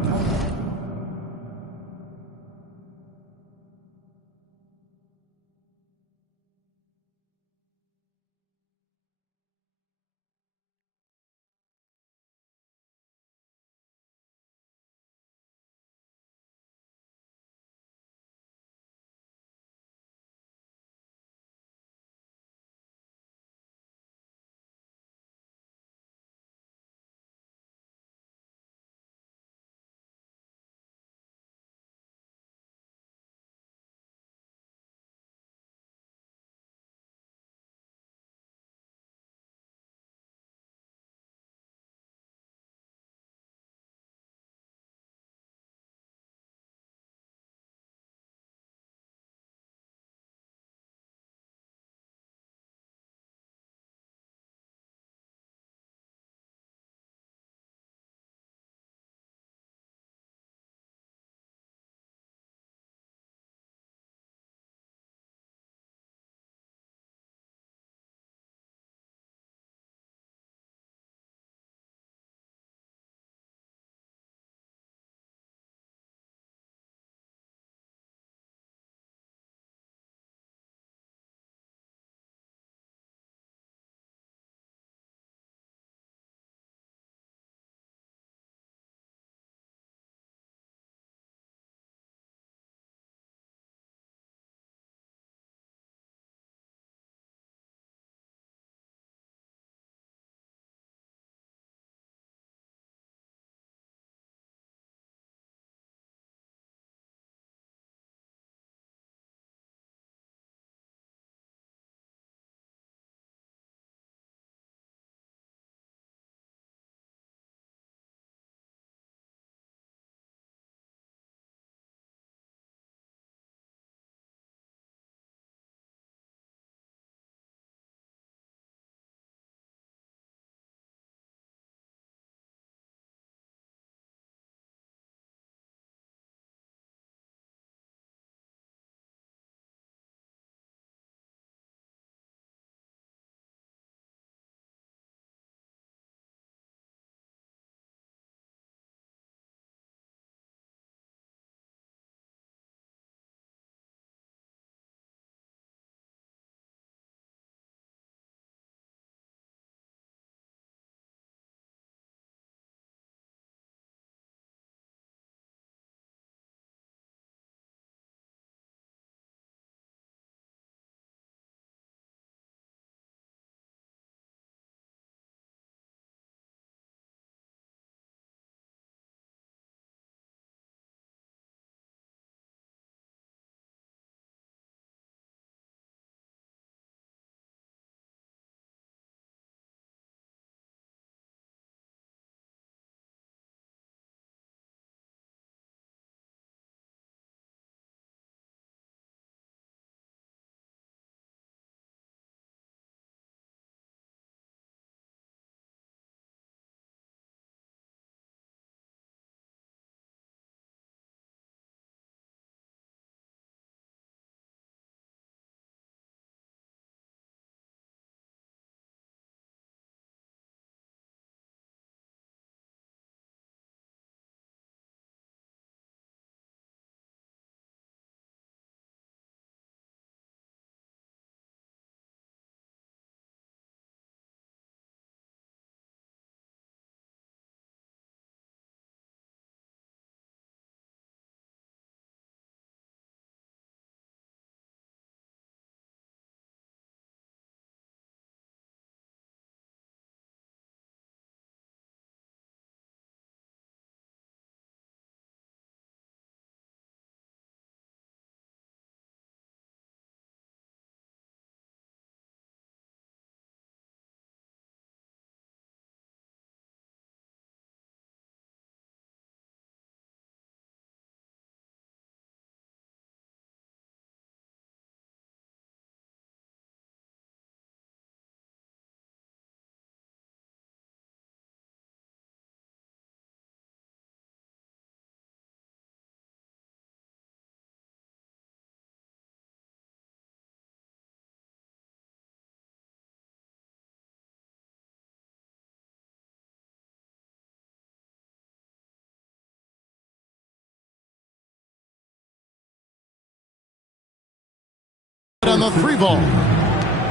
on the 3 ball.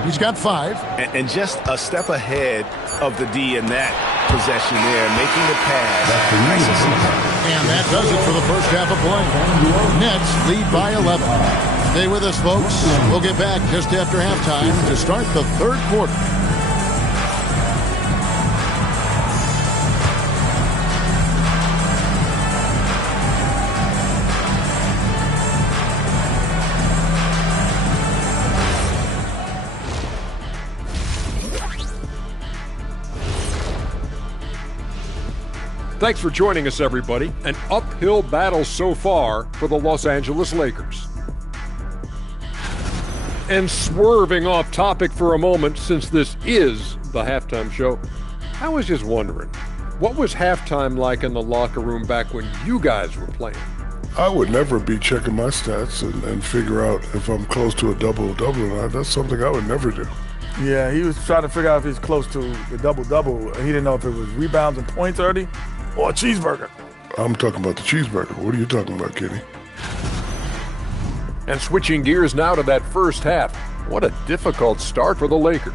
He's got 5. And just a step ahead of the D in that possession there, making the pass. Nice to see. And that does it for the first half of play. Nets lead by 11. Stay with us, folks. We'll get back just after halftime to start the third quarter. Thanks for joining us, everybody. An uphill battle so far for the Los Angeles Lakers. And swerving off topic for a moment, since this is the halftime show, I was just wondering, what was halftime like in the locker room back when you guys were playing? I would never be checking my stats and figure out if I'm close to a double-double or not. That's something I would never do. Yeah, he was trying to figure out if he's close to the double-double. He didn't know if it was rebounds and points already or a cheeseburger. I'm talking about the cheeseburger. What are you talking about, Kenny? And switching gears now to that first half, what a difficult start for the Lakers.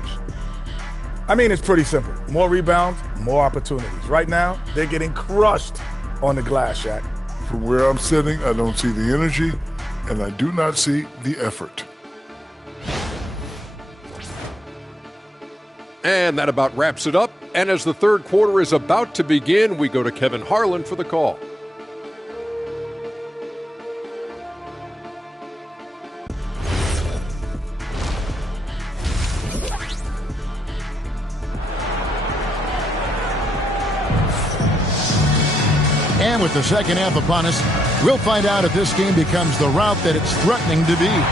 I mean, it's pretty simple. More rebounds, more opportunities. Right now, they're getting crushed on the glass, Shaq. From where I'm sitting, I don't see the energy, and I do not see the effort. And that about wraps it up. And as the third quarter is about to begin, we go to Kevin Harlan for the call. And with the second half upon us, we'll find out if this game becomes the route that it's threatening to be.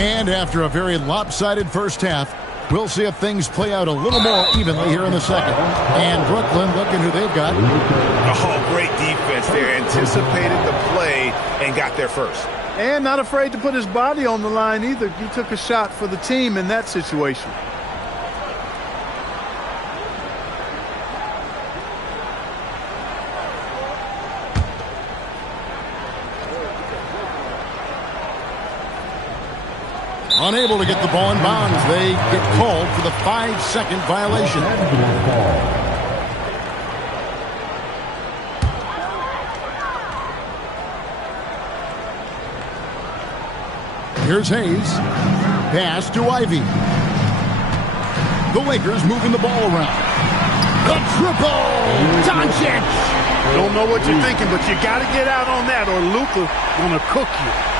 And after a very lopsided first half, we'll see if things play out a little more evenly here in the second. And Brooklyn, looking who they've got. Oh, great defense there. Anticipated the play and got there first. And not afraid to put his body on the line either. He took a shot for the team in that situation. Unable to get the ball in bounds. They get called for the 5-second violation. Here's Hayes. Pass to Ivy. The Lakers moving the ball around. The triple! Doncic! Don't know what you're thinking, but you got to get out on that or Luka going to cook you.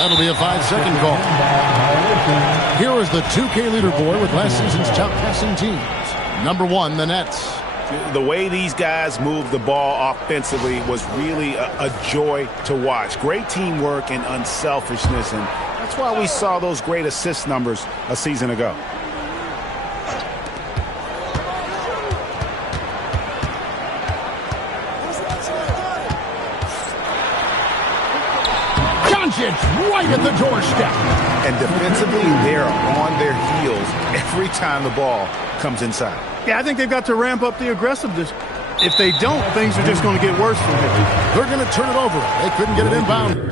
That'll be a 5-second call. Here is the 2K leaderboard with last season's top passing teams. Number 1, the Nets. The way these guys move the ball offensively was really a joy to watch. Great teamwork and unselfishness, and that's why we saw those great assist numbers a season ago. Right at the doorstep. And defensively, they're on their heels every time the ball comes inside. Yeah, I think they've got to ramp up the aggressiveness. If they don't, things are just going to get worse from here. They're going to turn it over. They couldn't get it inbound.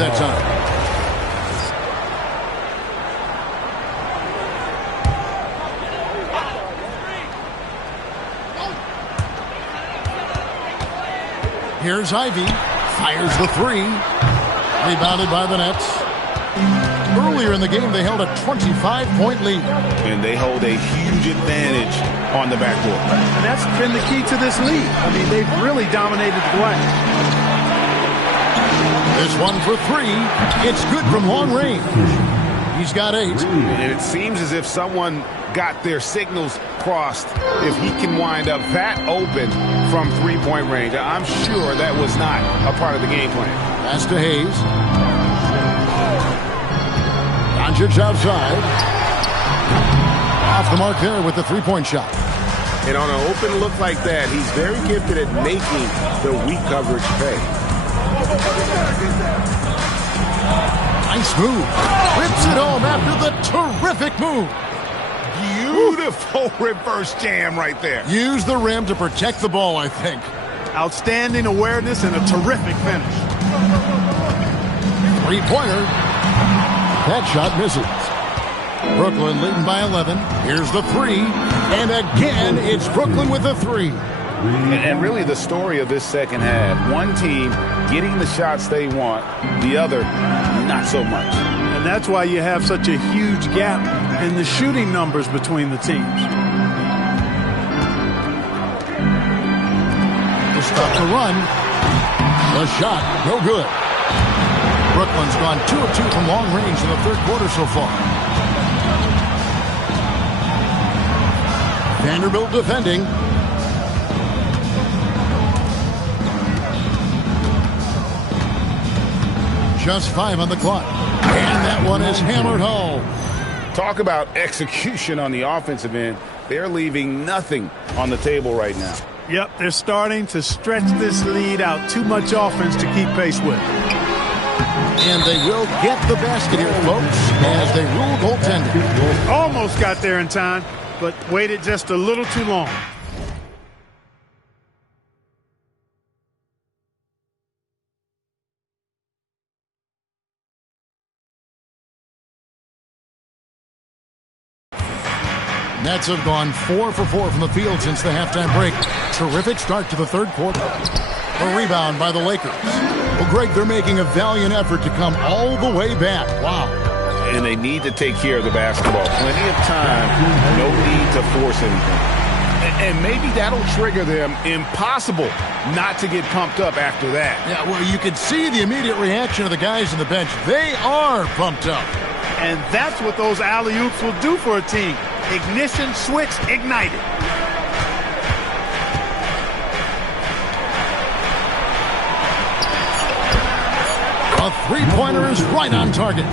that time. Here's Ivy. Fires the three. Rebounded by the Nets. Earlier in the game, they held a 25-point lead. And they hold a huge advantage on the backcourt. And that's been the key to this lead. I mean, they've really dominated the glass. This one for three. It's good from long range. He's got 8. And it seems as if someone got their signals crossed if he can wind up that open from three-point range. I'm sure that was not a part of the game plan. Pass to Hayes. Doncic outside. Off the mark there with the three-point shot. And on an open look like that, he's very gifted at making the weak coverage pay. Nice move. Whips it home after the terrific move. Beautiful reverse jam right there. Use the rim to protect the ball, I think. Outstanding awareness and a terrific finish. Three-pointer. That shot misses. Brooklyn leading by 11. Here's the three. And again, it's Brooklyn with the three. And really the story of this second half, one team getting the shots they want, the other not so much. And that's why you have such a huge gap in the shooting numbers between the teams. To stop the run. The shot, no good. Brooklyn's gone 2 of 2 from long range in the third quarter so far. Vanderbilt defending. Just 5 on the clock. And that one is hammered home. Talk about execution on the offensive end. They're leaving nothing on the table right now. Yep, they're starting to stretch this lead out. Too much offense to keep pace with. And they will get the basket here, folks, as they rule goaltending. Almost got there in time, but waited just a little too long. Nets have gone 4 for 4 from the field since the halftime break. Terrific start to the third quarter. A rebound by the Lakers. Well, Greg, they're making a valiant effort to come all the way back. Wow. And they need to take care of the basketball. Plenty of time. No need to force anything. And maybe that'll trigger them. Impossible not to get pumped up after that. Yeah, well, you can see the immediate reaction of the guys on the bench. They are pumped up. And that's what those alley-oops will do for a team. Ignition switch ignited. A three-pointer is right on target.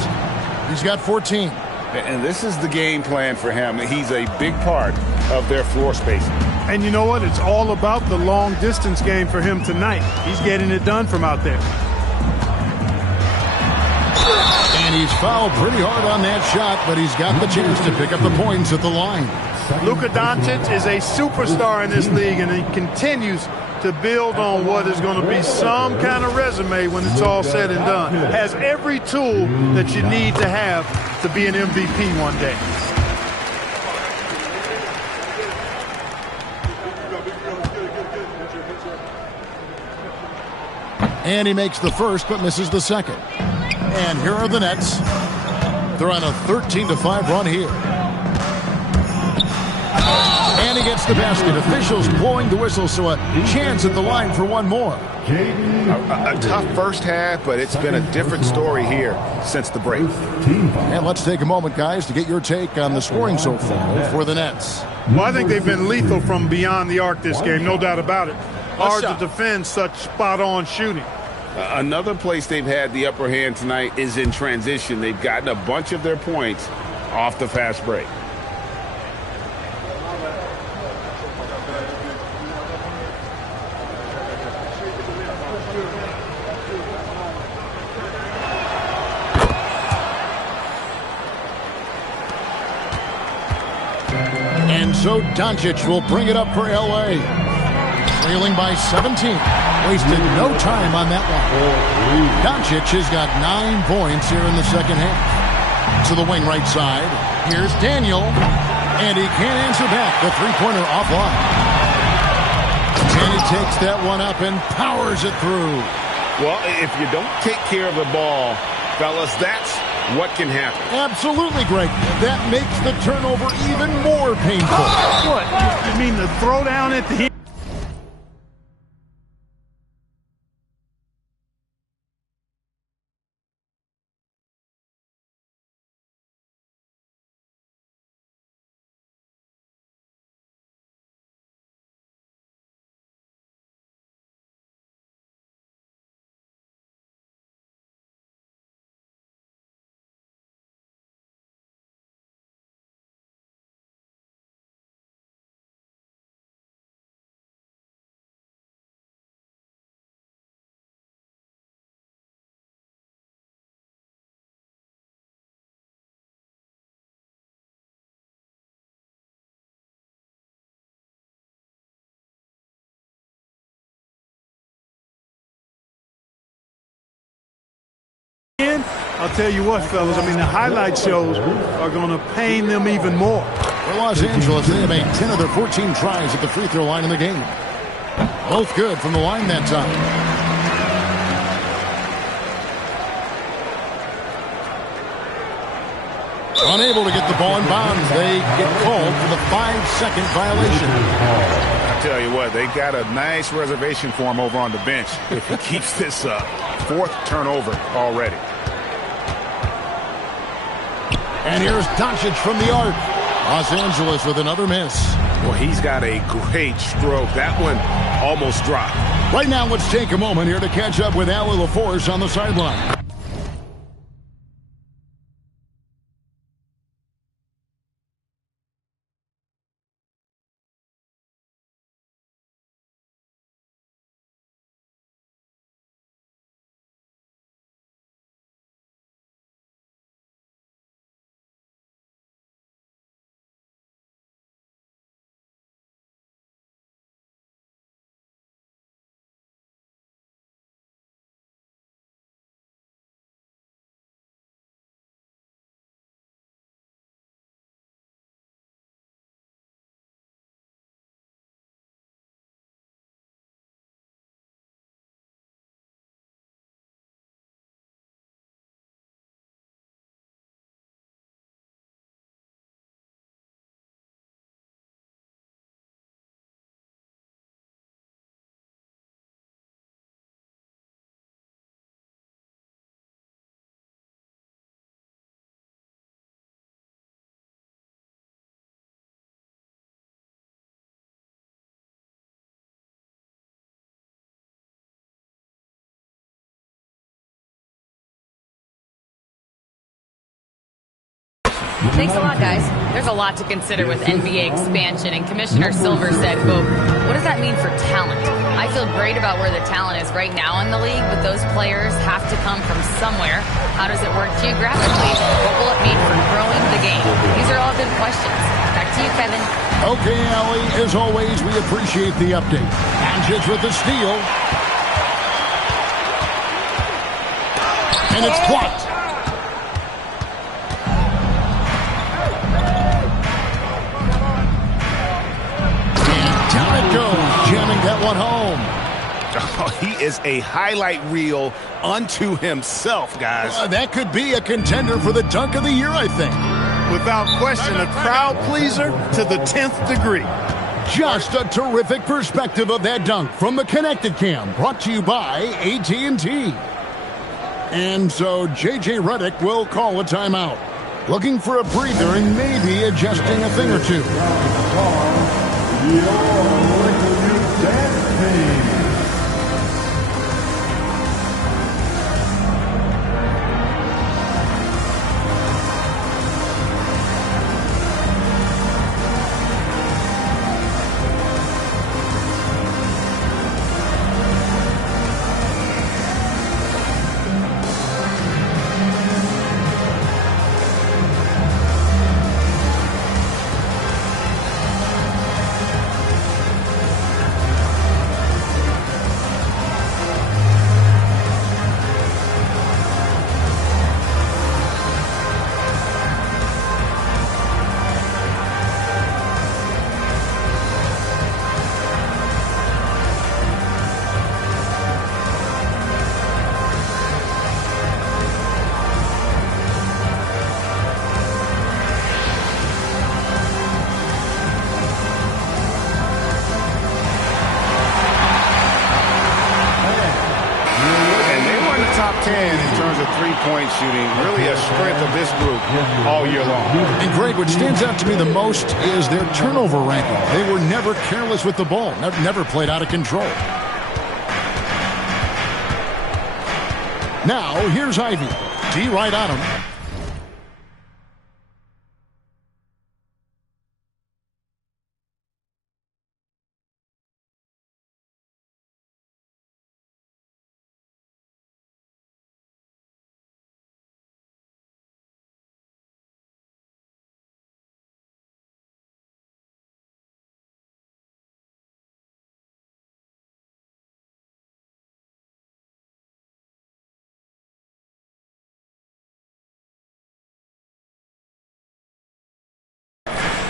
He's got 14. And this is the game plan for him. He's a big part of their floor spacing. And you know what? It's all about the long-distance game for him tonight. He's getting it done from out there. And he's fouled pretty hard on that shot, but he's got the chance to pick up the points at the line. Luka Doncic is a superstar in this league, and he continues to build on what is going to be some kind of resume when it's all said and done. Has every tool that you need to have to be an MVP one day. And he makes the first, but misses the second. And here are the Nets. They're on a 13-5 run here. And he gets the basket. Officials blowing the whistle, so a chance at the line for one more. A tough first half, but it's been a different story here since the break. And let's take a moment, guys, to get your take on the scoring so far for the Nets. Well, I think they've been lethal from beyond the arc this game, no doubt about it. Hard to defend such spot-on shooting. Another place they've had the upper hand tonight is in transition. They've gotten a bunch of their points off the fast break. And so Doncic will bring it up for L.A. trailing by 17. Wasted no time on that one. Doncic has got 9 points here in the second half. To the wing right side. Here's Daniel. And he can't answer back. The three-pointer offline. And he takes that one up and powers it through. Well, if you don't take care of the ball, fellas, that's what can happen. Absolutely, Greg. That makes the turnover even more painful. What? You mean the throwdown at the end? I'll tell you what, fellas, I mean, the highlight shows are going to pain them even more. For Los Angeles, they have made 10 of their 14 tries at the free throw line in the game. Both good from the line that time. Unable to get the ball in bounds. They get called for the 5-second violation. I tell you what, they got a nice reservation for him over on the bench if he keeps this up. 4th turnover already. And here's Doncic from the arc. Los Angeles with another miss. Well, he's got a great stroke. That one almost dropped. Right now, let's take a moment here to catch up with Allie LaForce on the sideline. Thanks a lot, guys. There's a lot to consider with NBA expansion, and Commissioner Silver said, quote, what does that mean for talent? I feel great about where the talent is right now in the league, but those players have to come from somewhere. How does it work geographically? What will it mean for growing the game? These are all good questions. Back to you, Kevin. Okay, Allie, as always, we appreciate the update. Doncic with the steal. And it's blocked. Jamming that one home. Oh, he is a highlight reel unto himself, guys. That could be a contender for the dunk of the year, I think. Without question, a crowd pleaser to the 10th degree. Just a terrific perspective of that dunk from the Connected Cam, brought to you by AT&T. And so J.J. Redick will call a timeout, looking for a breather and maybe adjusting a thing or two. 10 in terms of three-point shooting. Really a strength of this group all year long. And Greg, what stands out to me the most is their turnover ranking. They were never careless with the ball, never played out of control. Now, here's Ivy. D right on him.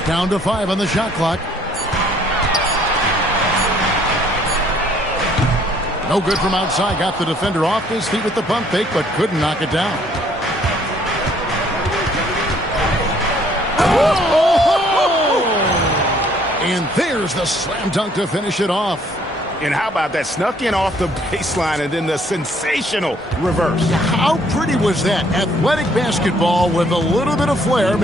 Down to 5 on the shot clock. No good from outside. Got the defender off his feet with the pump fake, but couldn't knock it down. Oh! And there's the slam dunk to finish it off. And how about that? Snuck in off the baseline and then the sensational reverse. How pretty was that? Athletic basketball with a little bit of flair.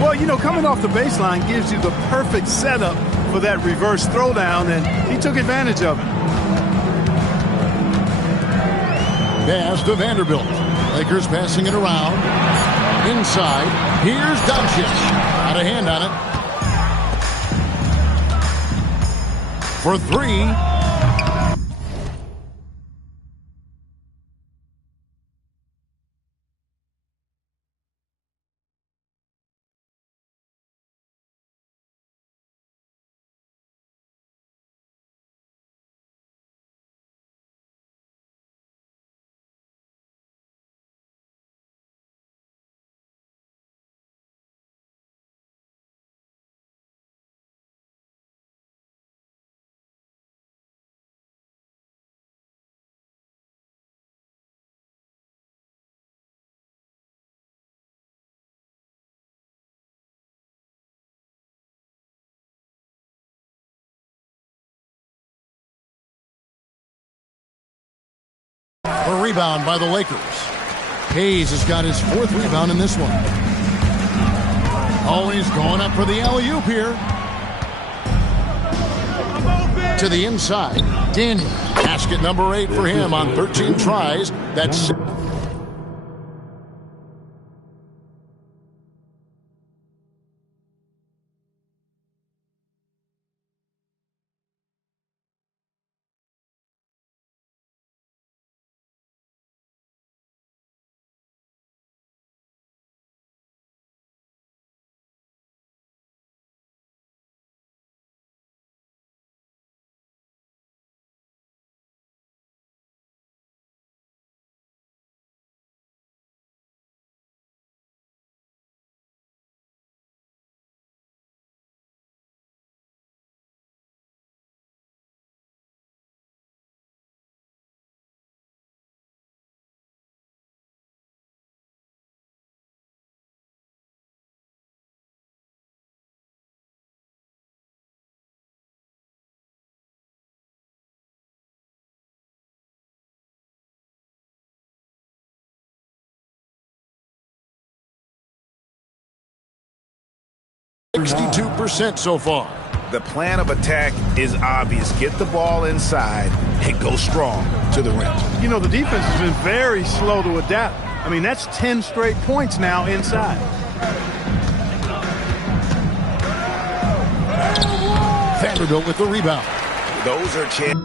Well, you know, coming off the baseline gives you the perfect setup for that reverse throwdown, and he took advantage of it. Pass to Vanderbilt. Lakers passing it around. Inside. Here's Doncic. Got a hand on it. For 3. A rebound by the Lakers. Hayes has got his 4th rebound in this one. Oh, he's going up for the alley-oop here. To the inside. Daniel. Basket number 8 for him on 13 tries. That's 62% so far. The plan of attack is obvious. Get the ball inside and go strong to the rim. You know, the defense has been very slow to adapt. I mean, that's 10 straight points now inside. Vanderbilt with the rebound. Those are chances.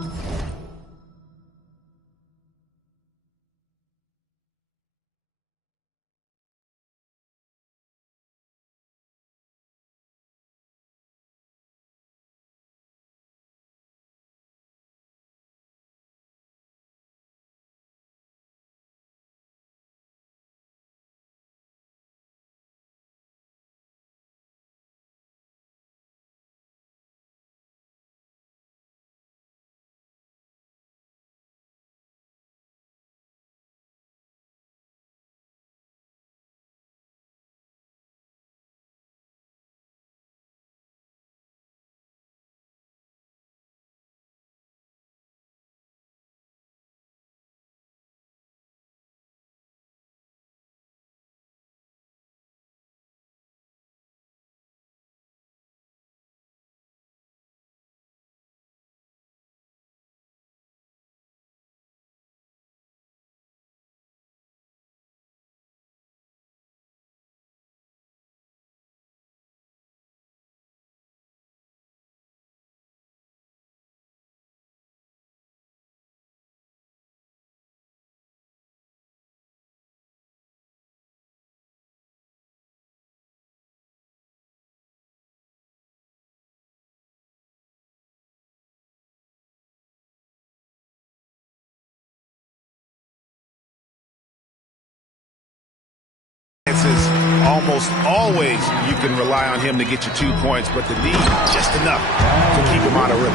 Almost always you can rely on him to get you 2 points, but the D just enough to keep him out of rhythm.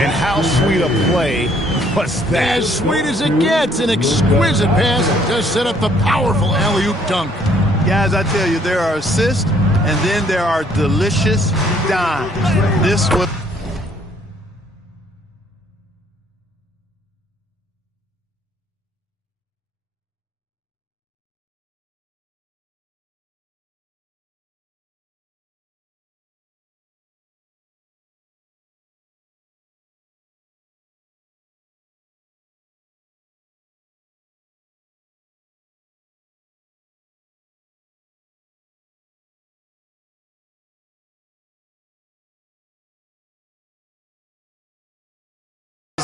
And how sweet a play was that? As sweet as it gets, an exquisite pass to set up the powerful alley-oop dunk. Guys, I tell you, there are assists, and then there are delicious dimes. This was...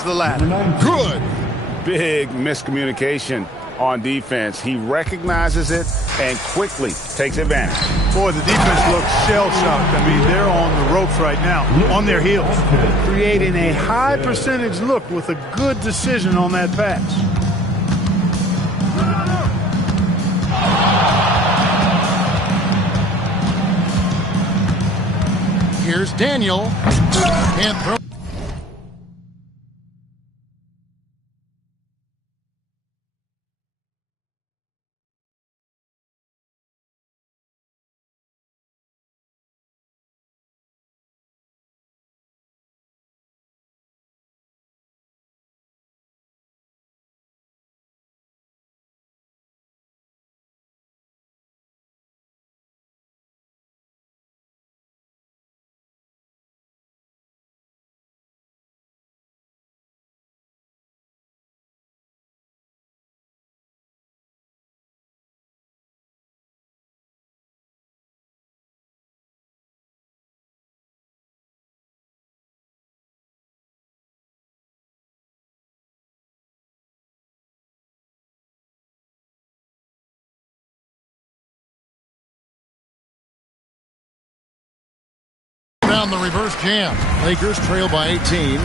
the ladder. Good. Big miscommunication on defense. He recognizes it and quickly takes advantage. Boy, the defense looks shell-shocked. I mean, they're on the ropes right now, on their heels, creating a high percentage look with a good decision on that pass. Here's Daniel. And throw. Down the reverse jam. Lakers trail by 18.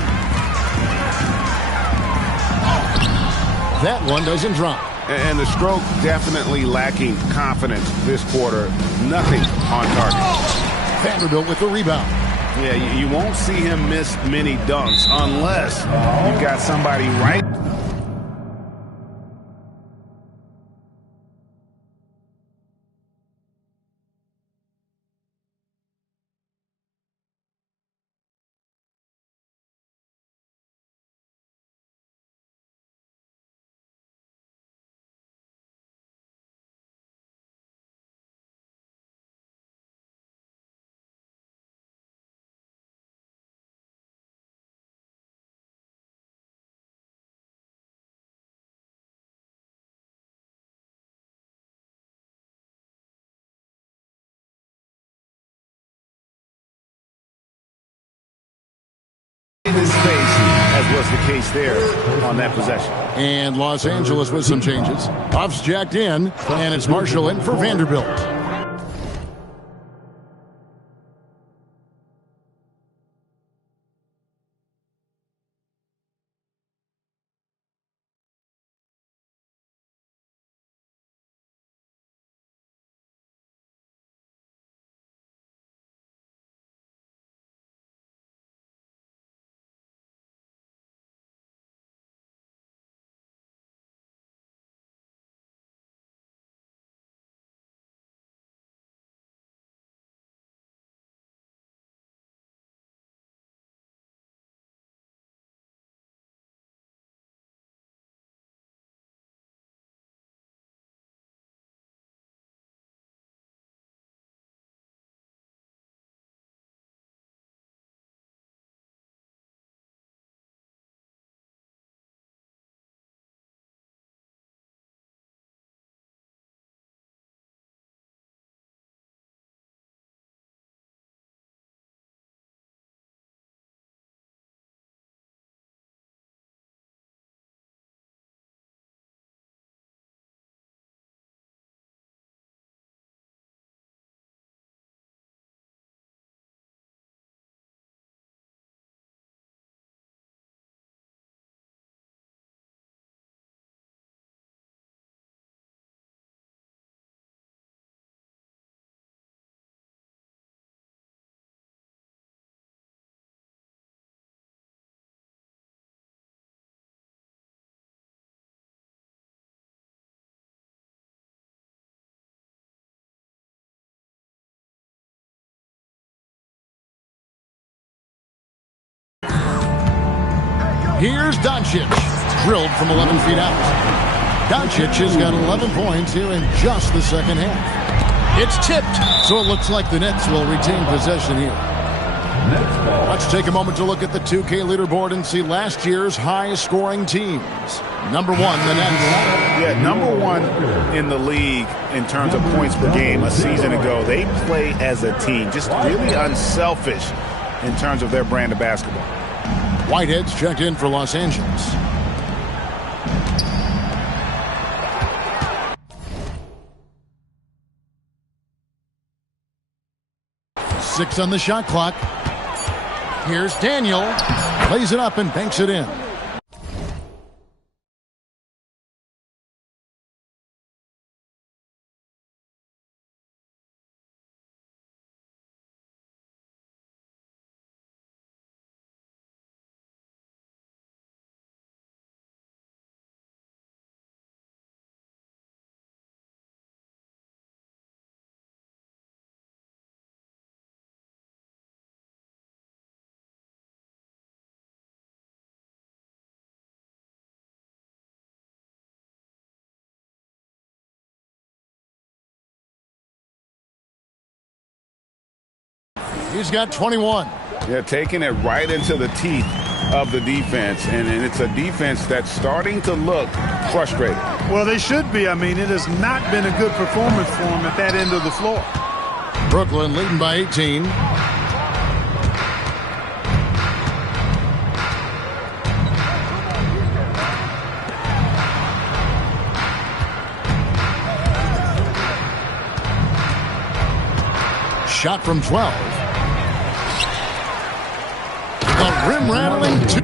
That one doesn't drop. And the stroke definitely lacking confidence this quarter. Nothing on target. Vanderbilt with the rebound. Yeah, you won't see him miss many dunks unless you've got somebody right space, as was the case there on that possession. And Los Angeles with some changes. Puff's jacked in, and it's Marshall in for Vanderbilt. Here's Doncic, drilled from 11 feet out. Doncic has got 11 points here in just the second half. It's tipped, so it looks like the Nets will retain possession here. Let's take a moment to look at the 2K leaderboard and see last year's high-scoring teams. Number one, the Nets. Yeah, number one in the league in terms of points per game a season ago. They play as a team, just really unselfish in terms of their brand of basketball. Whitehead's checked in for Los Angeles. Six on the shot clock. Here's Daniel. Plays it up and banks it in. He's got 21. Yeah, taking it right into the teeth of the defense, and it's a defense that's starting to look frustrated. Well, they should be. I mean, it has not been a good performance for them at that end of the floor. Brooklyn leading by 18. Shot from 12. The rim rattling two.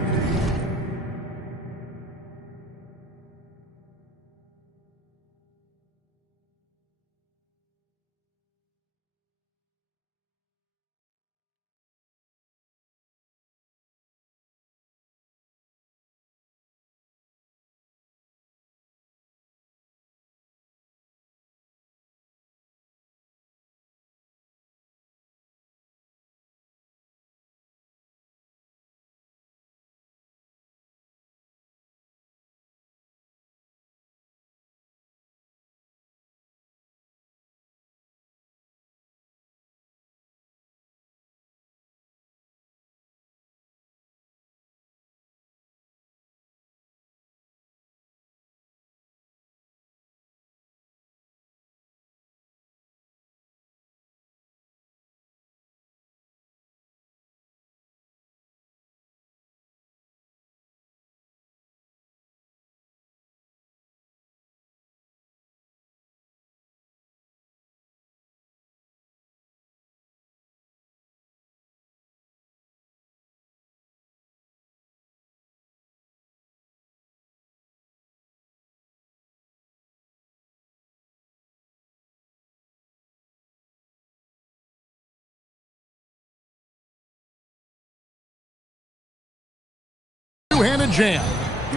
jam.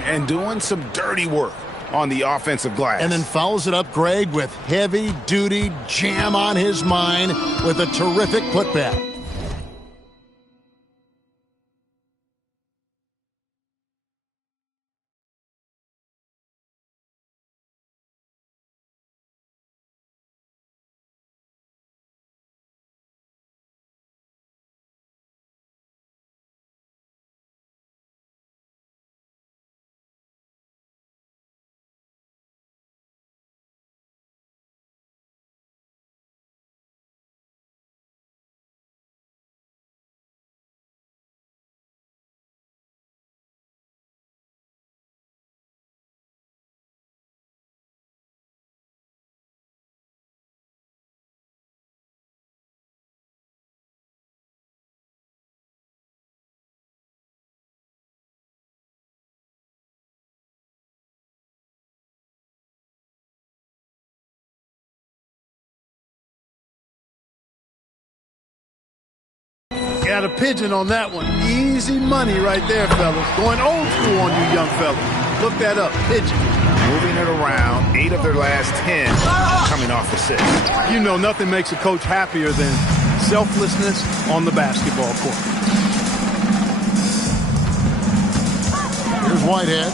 And doing some dirty work on the offensive glass. And then follows it up, Greg, with heavy-duty jam on his mind with a terrific putback. Got a pigeon on that one. Easy money right there, fellas. Going old school on you young fellas. Look that up. Pigeon. Moving it around. 8 of their last 10 coming off assists. You know nothing makes a coach happier than selflessness on the basketball court. Here's Whitehead.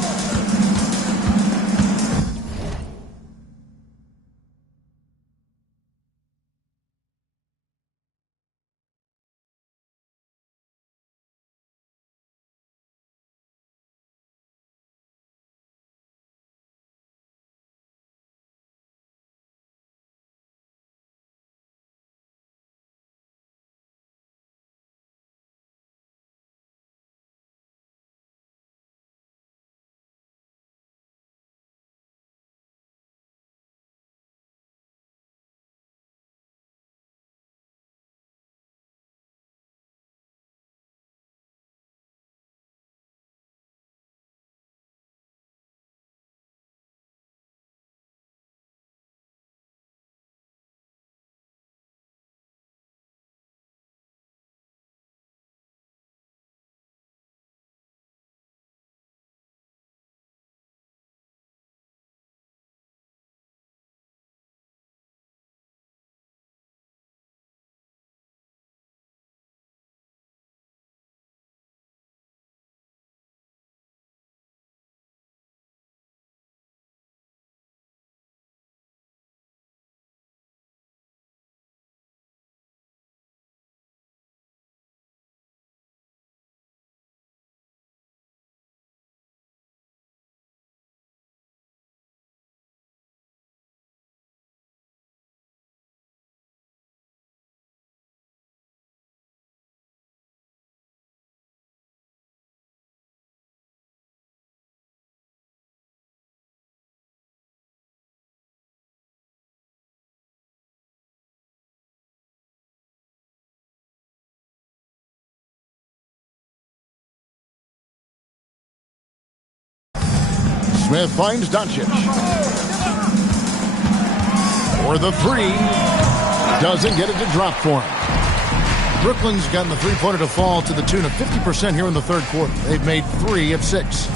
Smith finds Doncic. For the three. Doesn't get it to drop for him. Brooklyn's gotten the three-pointer to fall to the tune of 50% here in the third quarter. They've made 3 of 6.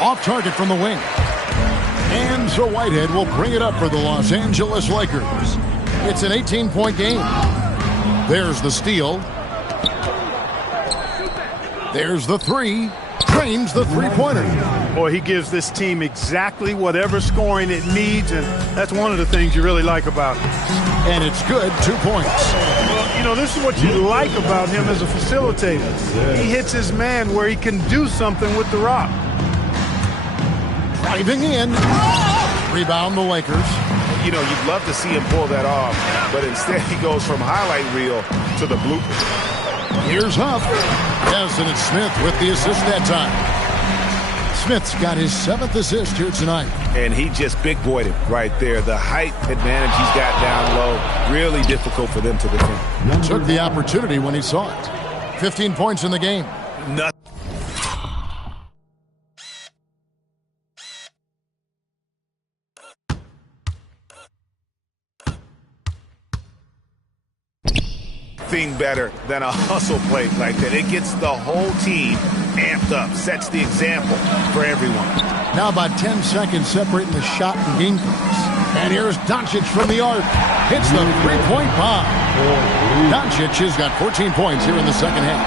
Off target from the wing. And so Whitehead will bring it up for the Los Angeles Lakers. It's an 18-point game. There's the steal. There's the three. Drains the three-pointer. Boy, he gives this team exactly whatever scoring it needs, and that's one of the things you really like about him. And it's good, 2 points. Well, you know, this is what you like about him as a facilitator. He hits his man where he can do something with the rock. Driving in. Rebound the Lakers. You know, you'd love to see him pull that off, but instead he goes from highlight reel to the bloopers. Here's Huff. Yes, and it's Smith with the assist that time. Smith's got his 7th assist here tonight. And he just big-boyed it right there. The height advantage he's got down low, really difficult for them to defend. He took the opportunity when he saw it. 15 points in the game. Nothing. Better than a hustle play like that. It gets the whole team amped up, sets the example for everyone. Now about 10 seconds separating the shot and game clocks. And here's Doncic from the arc. Hits the three-point bomb. Doncic has got 14 points here in the second half.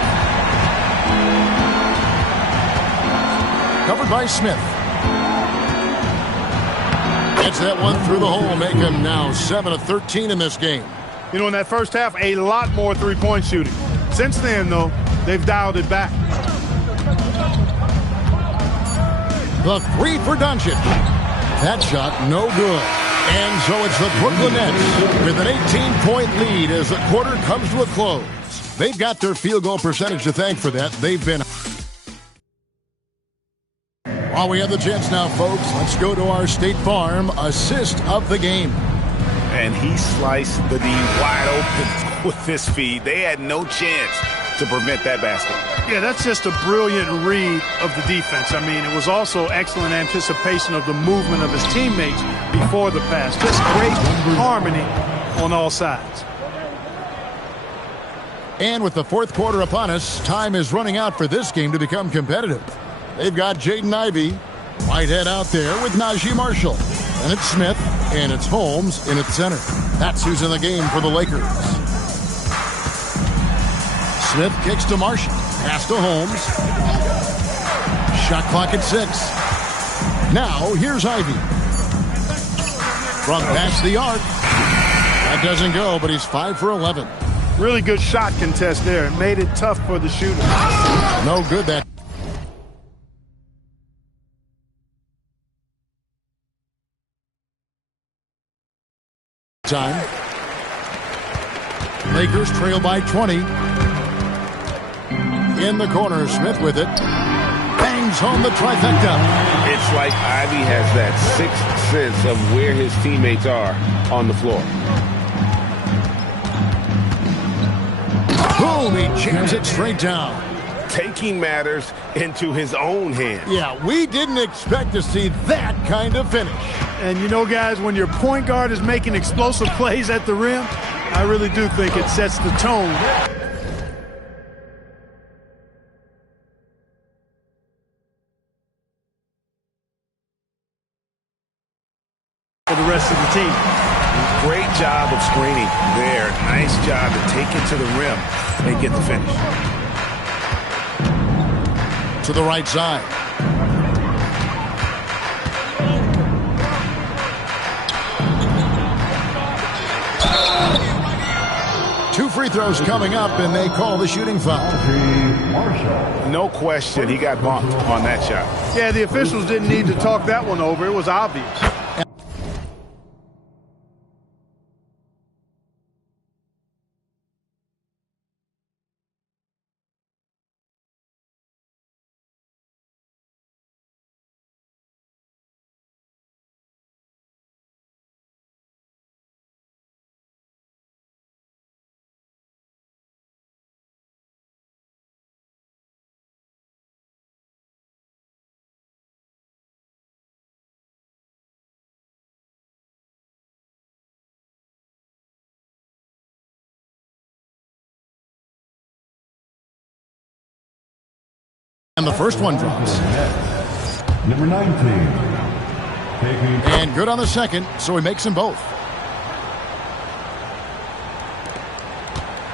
Covered by Smith. Gets that one through the hole, make him now 7 of 13 in this game. You know, in that first half, a lot more three-point shooting. Since then, though, they've dialed it back. The three for Doncic. That shot, no good. And so it's the Brooklyn Nets with an 18-point lead as the quarter comes to a close. They've got their field goal percentage to thank for that. They've been... While we have the chance now, folks, let's go to our State Farm assist of the game. And he sliced the D wide open with his feed. They had no chance to prevent that basket. Yeah, that's just a brilliant read of the defense. I mean, it was also excellent anticipation of the movement of his teammates before the pass. Just great harmony on all sides. And with the fourth quarter upon us, time is running out for this game to become competitive. They've got Jaden Ivey, Whitehead out there with Najee Marshall. And it's Smith, and it's Holmes in its center. That's who's in the game for the Lakers. Smith kicks to Marshall. Pass to Holmes. Shot clock at 6. Now, here's Ivey. From past the arc. That doesn't go, but he's 5 for 11. Really good shot contest there. It made it tough for the shooter. No good that time. Lakers trail by 20. In the corner, Smith with it. Bangs home the trifecta. It's like Ivey has that sixth sense of where his teammates are on the floor. Boom, he jams it straight down. Taking matters into his own hands. Yeah, we didn't expect to see that kind of finish. And you know, guys, when your point guard is making explosive plays at the rim, I really do think it sets the tone for the rest of the team. Great job of screening there. Nice job to take it to the rim and get the finish. To the right side. Two free throws coming up, and they call the shooting foul. No question, he got bumped on that shot. Yeah, the officials didn't need to talk that one over. It was obvious. And the first one drops. Number 19. And good on the second, so he makes them both.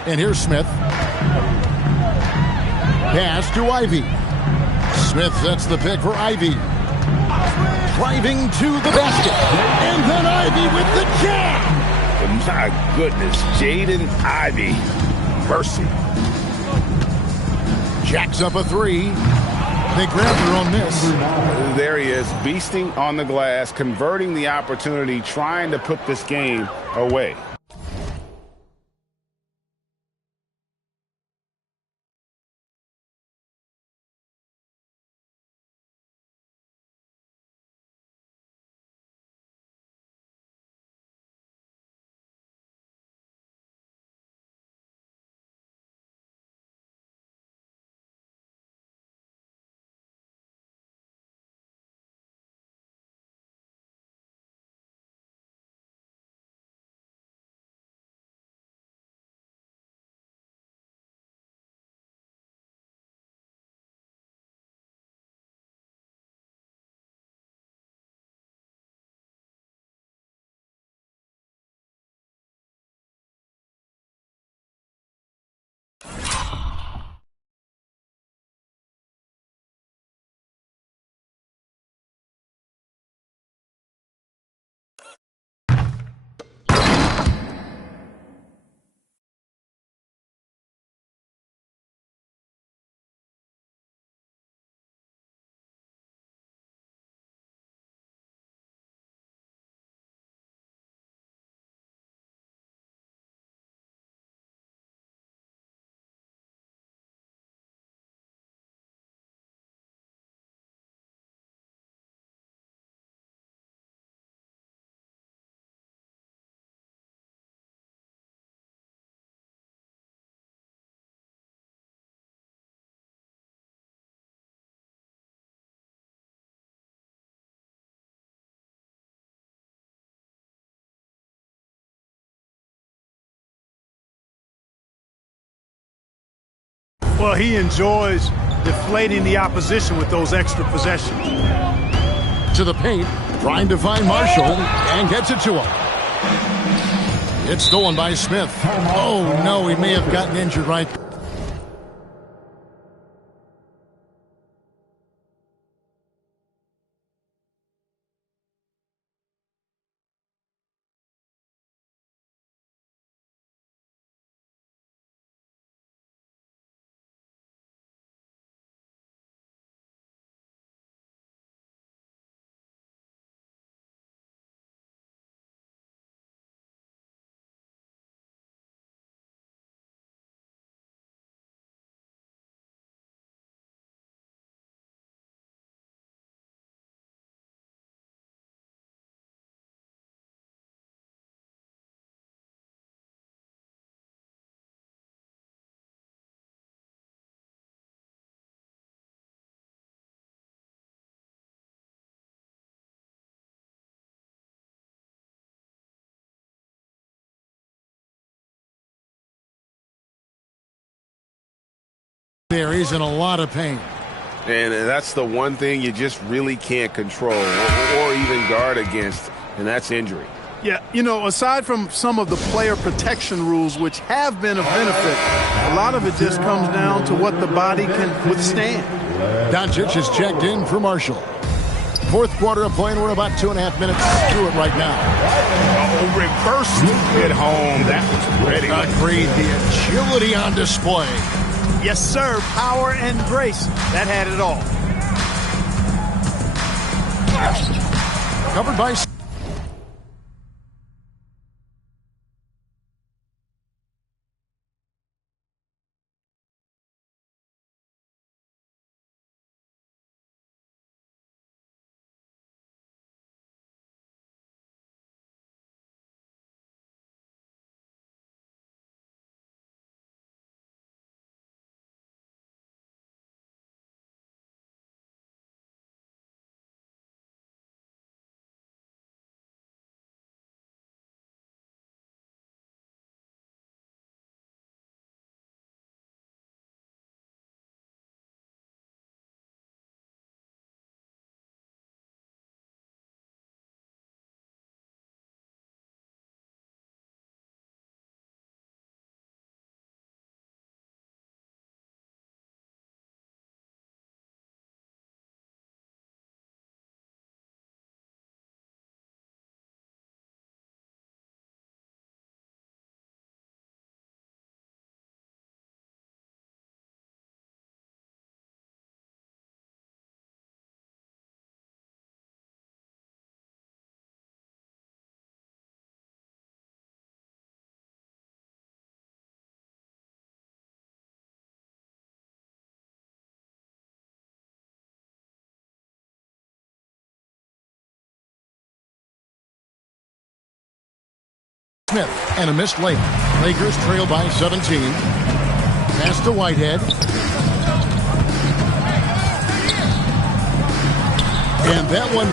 And here's Smith. Pass to Ivey. Smith sets the pick for Ivey. Driving to the basket. And then Ivey with the jam. My goodness, Jaden Ivey. Mercy. Jacks up a three. They grab her on this. There he is, beasting on the glass, converting the opportunity, trying to put this game away. Well, he enjoys deflating the opposition with those extra possessions. To the paint, trying to find Marshall, and gets it to him. It's stolen by Smith. Oh, no, he may have gotten injured right there. There, he's in a lot of pain. And that's the one thing you just really can't control or even guard against, and that's injury. Yeah, you know, aside from some of the player protection rules, which have been of benefit, a lot of it just comes down to what the body can withstand. Doncic is checked in for Marshall. Fourth quarter of play, and we're about 2.5 minutes through it right now. Oh, reverse at home. That was ready. Agreed. The agility on display. Yes, sir. Power and grace. That had it all. Covered by... Smith and a missed layup. Lakers trail by 17. Pass to Whitehead. And that one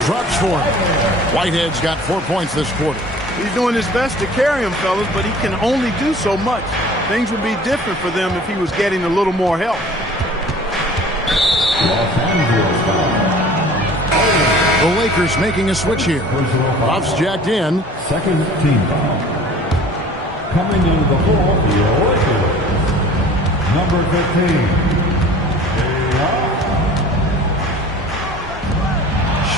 drops for him. Whitehead's got 4 points this quarter. He's doing his best to carry him, fellas, but he can only do so much. Things would be different for them if he was getting a little more help. The Lakers making a switch here. Buffs jacked in. Second team foul. Coming into the ball, the Lakers. Number 15.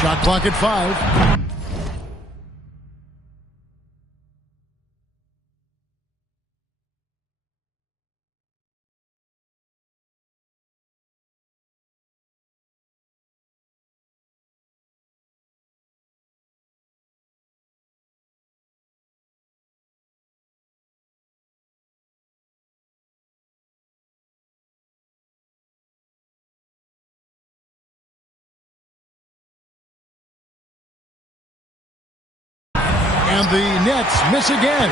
Shot clock at 5. And the Nets miss again.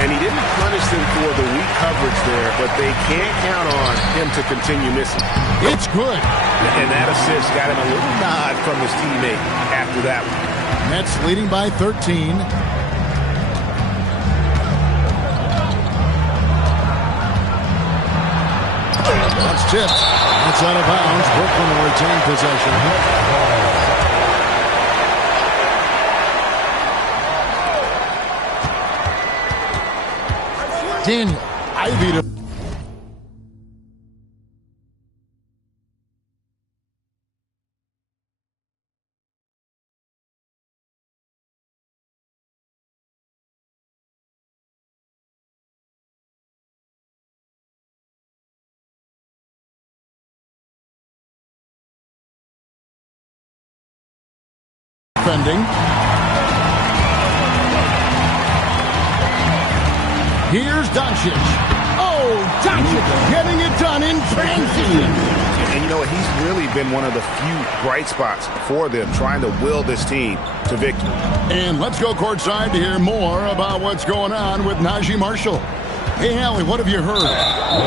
And he didn't punish them for the weak coverage there, but they can't count on him to continue missing. It's good. And that assist got him a little nod from his teammate after that one. Nets leading by 13. tipped. That's out of bounds. Brooklyn will retain possession. Daniel Ivey to defending. Here's Doncic. Oh, Doncic getting it done in transition. And you know what? He's really been one of the few bright spots for them, trying to will this team to victory. And let's go courtside to hear more about what's going on with Najee Marshall. Hey, Allie, what have you heard?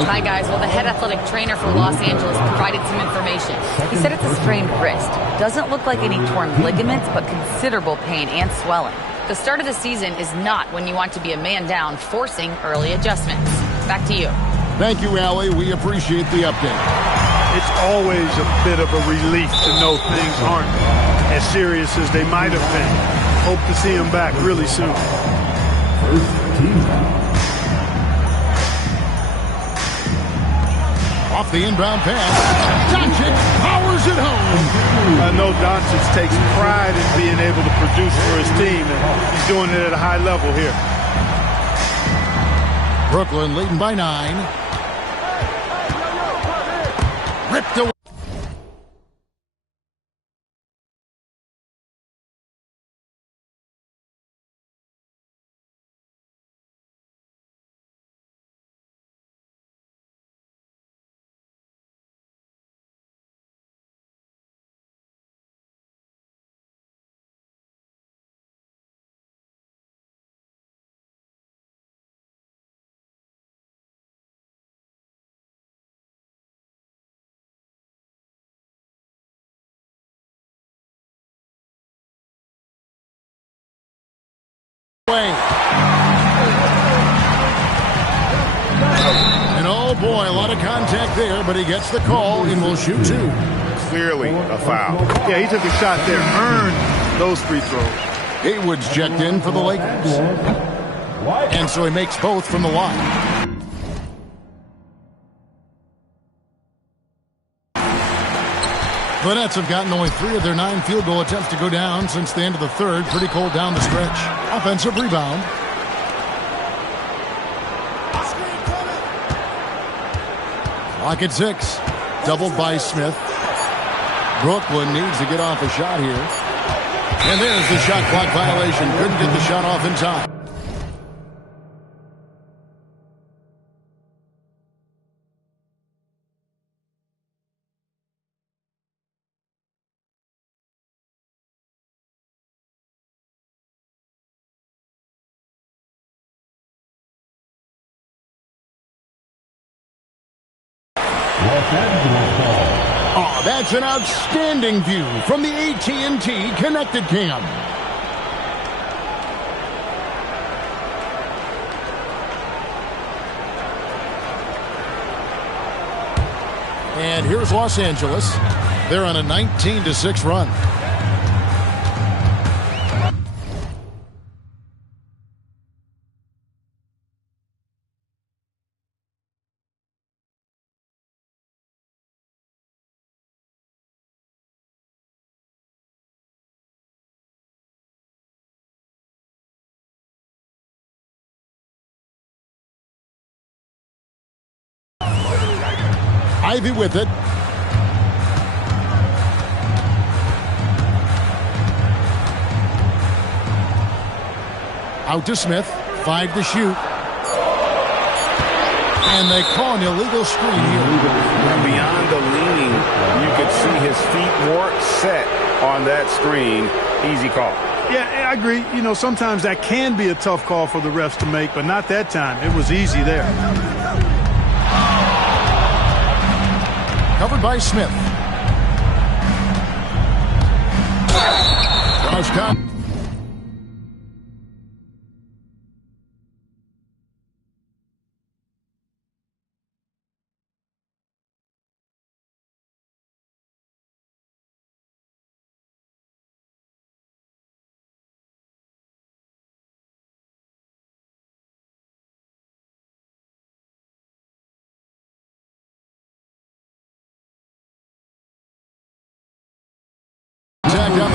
Hi, guys. Well, the head athletic trainer for Los Angeles provided some information. He said it's a sprained wrist. Doesn't look like any torn ligaments, but considerable pain and swelling. The start of the season is not when you want to be a man down, forcing early adjustments. Back to you. Thank you, Allie. We appreciate the update. It's always a bit of a relief to know things aren't as serious as they might have been. Hope to see him back really soon. Off the inbound pass, Doncic powers it home. I know Doncic takes pride in being able to produce for his team, and he's doing it at a high level here. Brooklyn leading by 9. Ripped away. And oh boy, a lot of contact there, but he gets the call and will shoot 2. Clearly a foul. Yeah, he took a shot there, earned those free throws. Haywood's checked in for the Lakers. And so he makes both from the line. The Nets have gotten only 3 of their 9 field goal attempts to go down since the end of the third. Pretty cold down the stretch. Offensive rebound. Clock at 6. Doubled by Smith. Brooklyn needs to get off a shot here. And there's the shot clock violation. Couldn't get the shot off in time. Oh, that's an outstanding view from the AT&T Connected Cam. And here's Los Angeles. They're on a 19-6 run. Ivey with it. Out to Smith. 5 to shoot. And they call an illegal screen here. And beyond the leaning, you could see his feet more set on that screen. Easy call. Yeah, I agree. You know, sometimes that can be a tough call for the refs to make, but not that time. It was easy there. Covered by Smith. Cross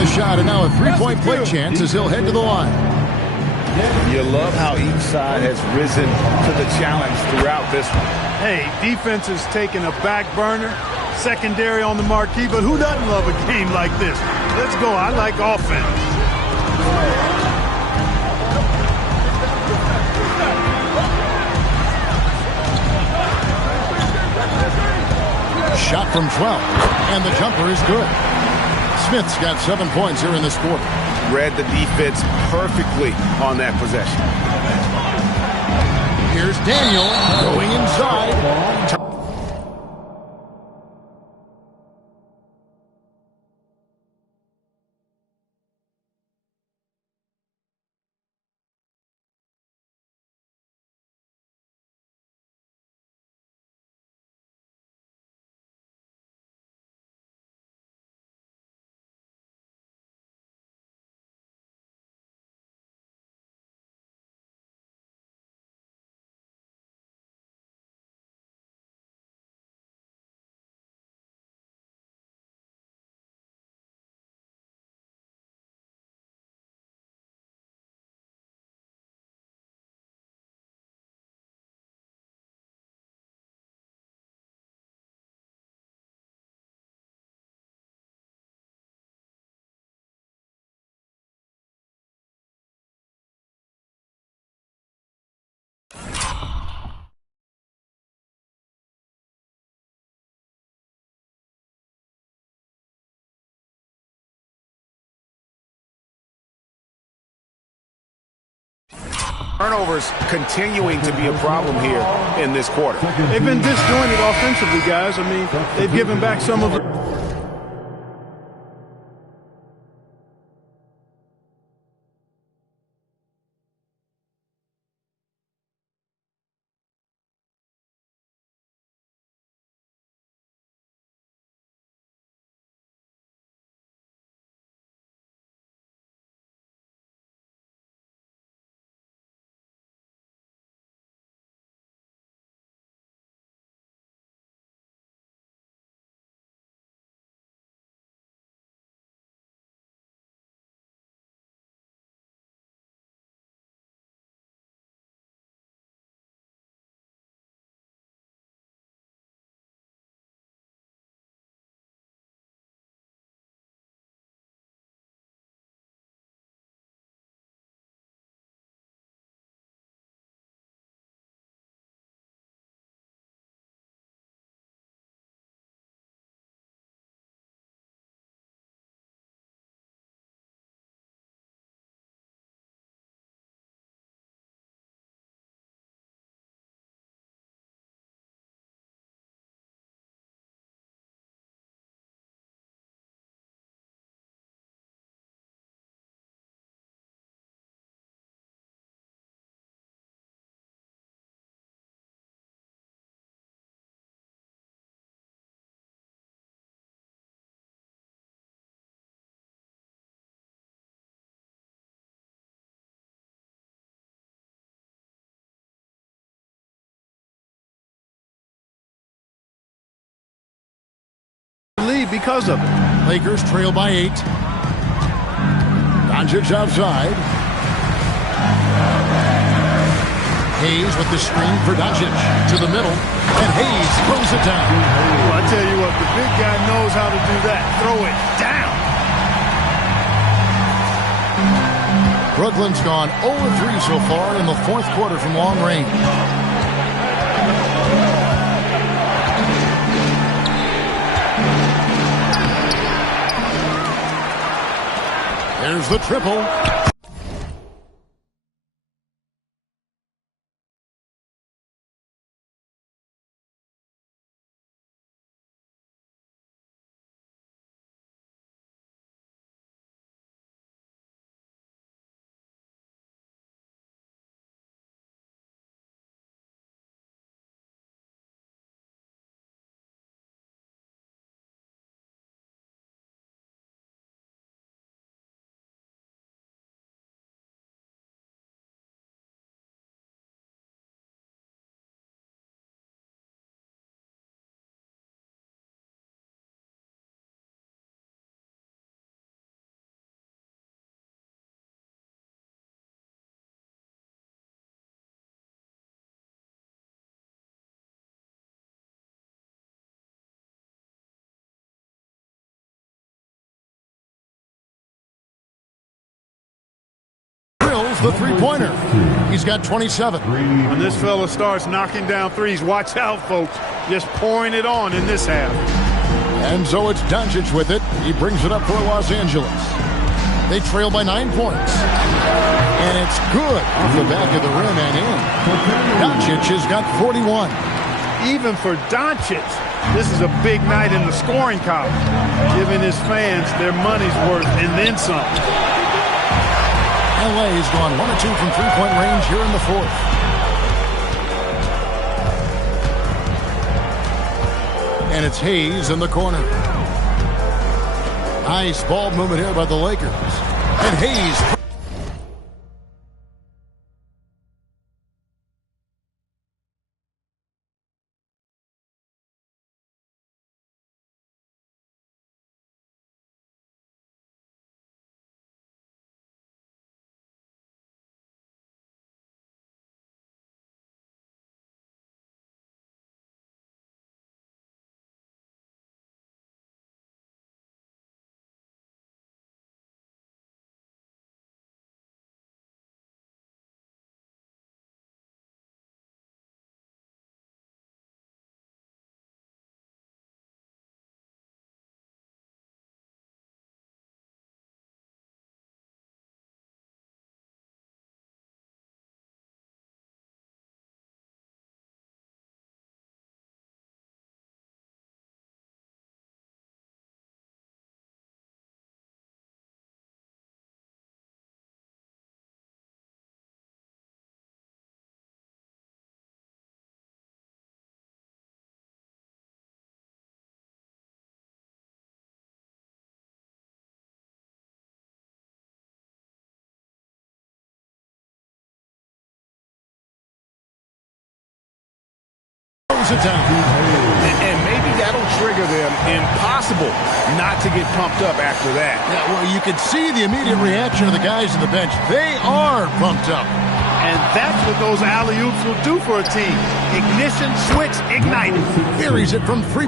the shot, and now a three-point play chance as he'll head to the line. You love how each side has risen to the challenge throughout this one. Hey, defense is taking a back burner, secondary on the marquee, but who doesn't love a game like this? Let's go. I like offense. Shot from 12, and the jumper is good. Smith's got 7 points here in this quarter. Read the defense perfectly on that possession. Here's Daniel going inside. Turnovers continuing to be a problem here in this quarter. They've been disjointed offensively, guys. I mean, they've given back some of it. Lead because of it. Lakers trail by 8. Doncic outside. Hayes with the screen for Doncic to the middle, and Hayes throws it down. Well, I tell you what, the big guy knows how to do that. Throw it down. Brooklyn's gone 0-3 so far in the fourth quarter from long range. There's the triple. the three-pointer. He's got 27. When this fella starts knocking down threes, watch out, folks. Just pouring it on in this half. And so it's Doncic with it. He brings it up for Los Angeles. They trail by 9 points. And it's good off the back of the rim and in. Doncic has got 41. Even for Doncic, this is a big night in the scoring column, giving his fans their money's worth and then some. LA's gone 1 of 2 from three-point range here in the fourth. And it's Hayes in the corner. Nice ball movement here by the Lakers. And Hayes. It down. And maybe that'll trigger them. Impossible not to get pumped up after that. Yeah, well, you can see the immediate reaction of the guys on the bench. They are pumped up. And that's what those alley-oops will do for a team. Ignition, switch, ignite. Buries it from three.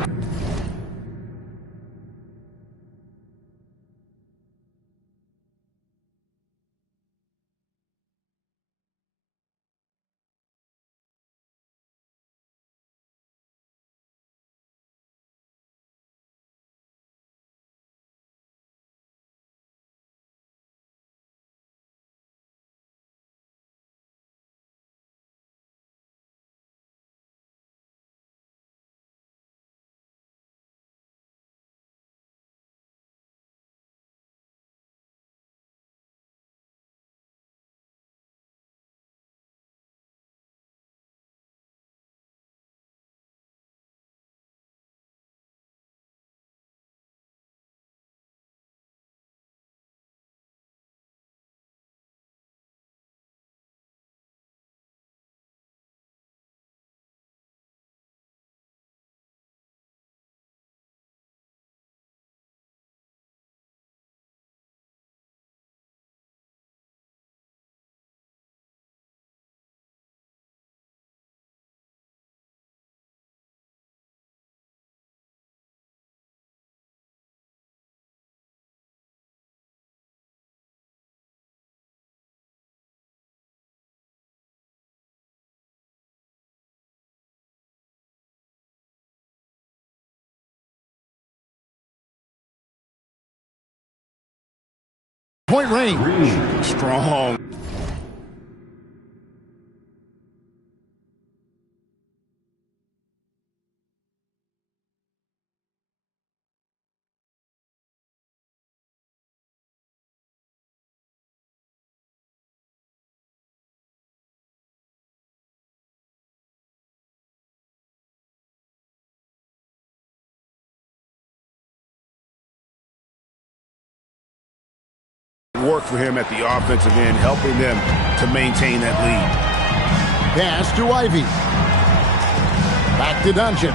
Point range. Strong. Work for him at the offensive end, helping them to maintain that lead. Pass to Ivy. Back to Doncic.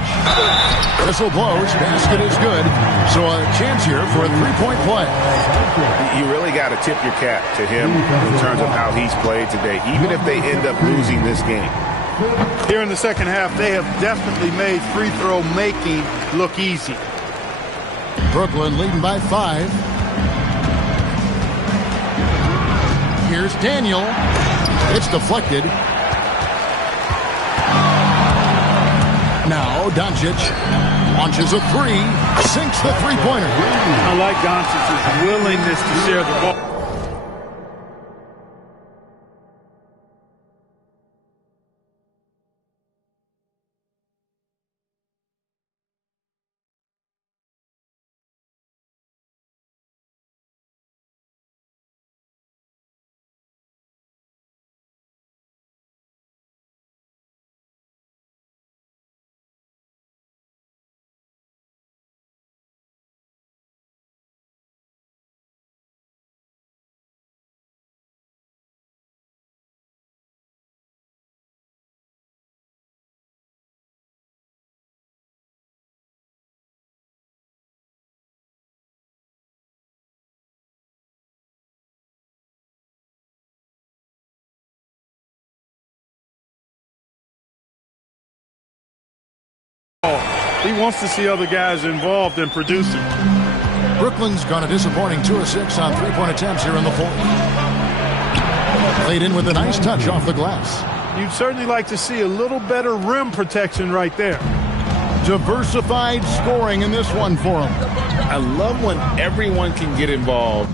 Whistle blows. Basket is good. So a chance here for a three-point play. You really got to tip your cap to him in terms of how he's played today, even if they end up losing this game. Here in the second half, they have definitely made free throw making look easy. Brooklyn leading by 5. Here's Daniel. It's deflected. Now Doncic launches a three, sinks the three-pointer. I like Doncic's willingness to share the ball. He wants to see other guys involved in producing. Brooklyn's gone a disappointing 2 of 6 on three-point attempts here in the fourth. Played in with a nice touch off the glass. You'd certainly like to see a little better rim protection right there. Diversified scoring in this one for him. I love when everyone can get involved.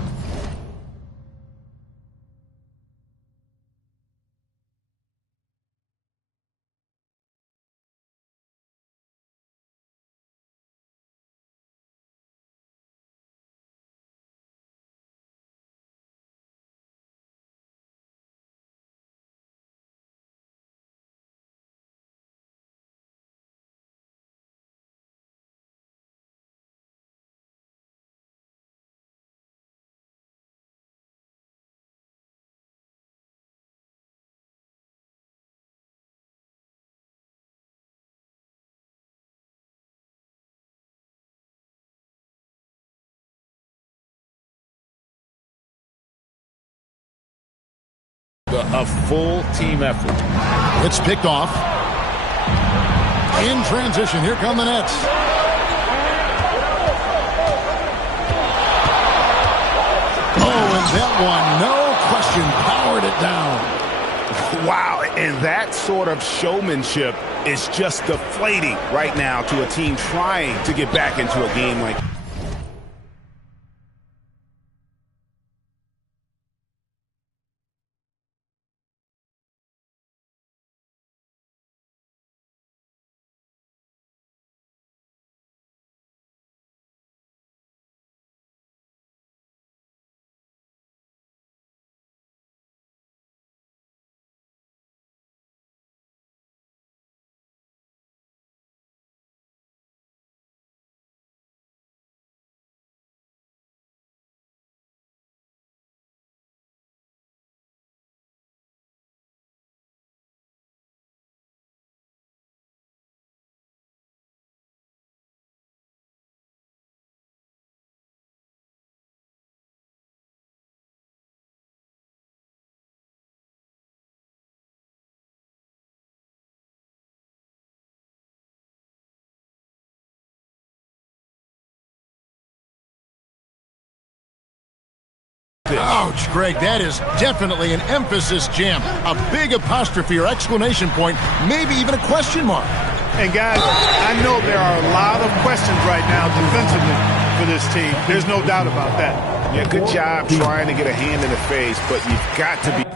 A full team effort. It's picked off. In transition, here come the Nets. Oh, and that one, no question, powered it down. Wow, and that sort of showmanship is just deflating right now to a team trying to get back into a game like Ouch, Greg, that is definitely an emphasis jam. A big apostrophe or exclamation point, maybe even a question mark. And guys, I know there are a lot of questions right now defensively for this team. There's no doubt about that. Yeah, good job trying to get a hand in the face, but you've got to be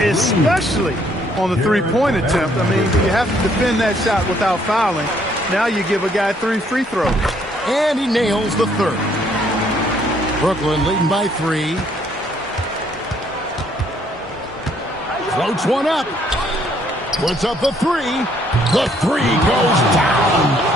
Especially on the three-point attempt. I mean, you have to defend that shot without fouling. Now you give a guy 3 free throws. And he nails the third. Brooklyn leading by 3. Floats one up. Puts up the 3. The 3 goes down.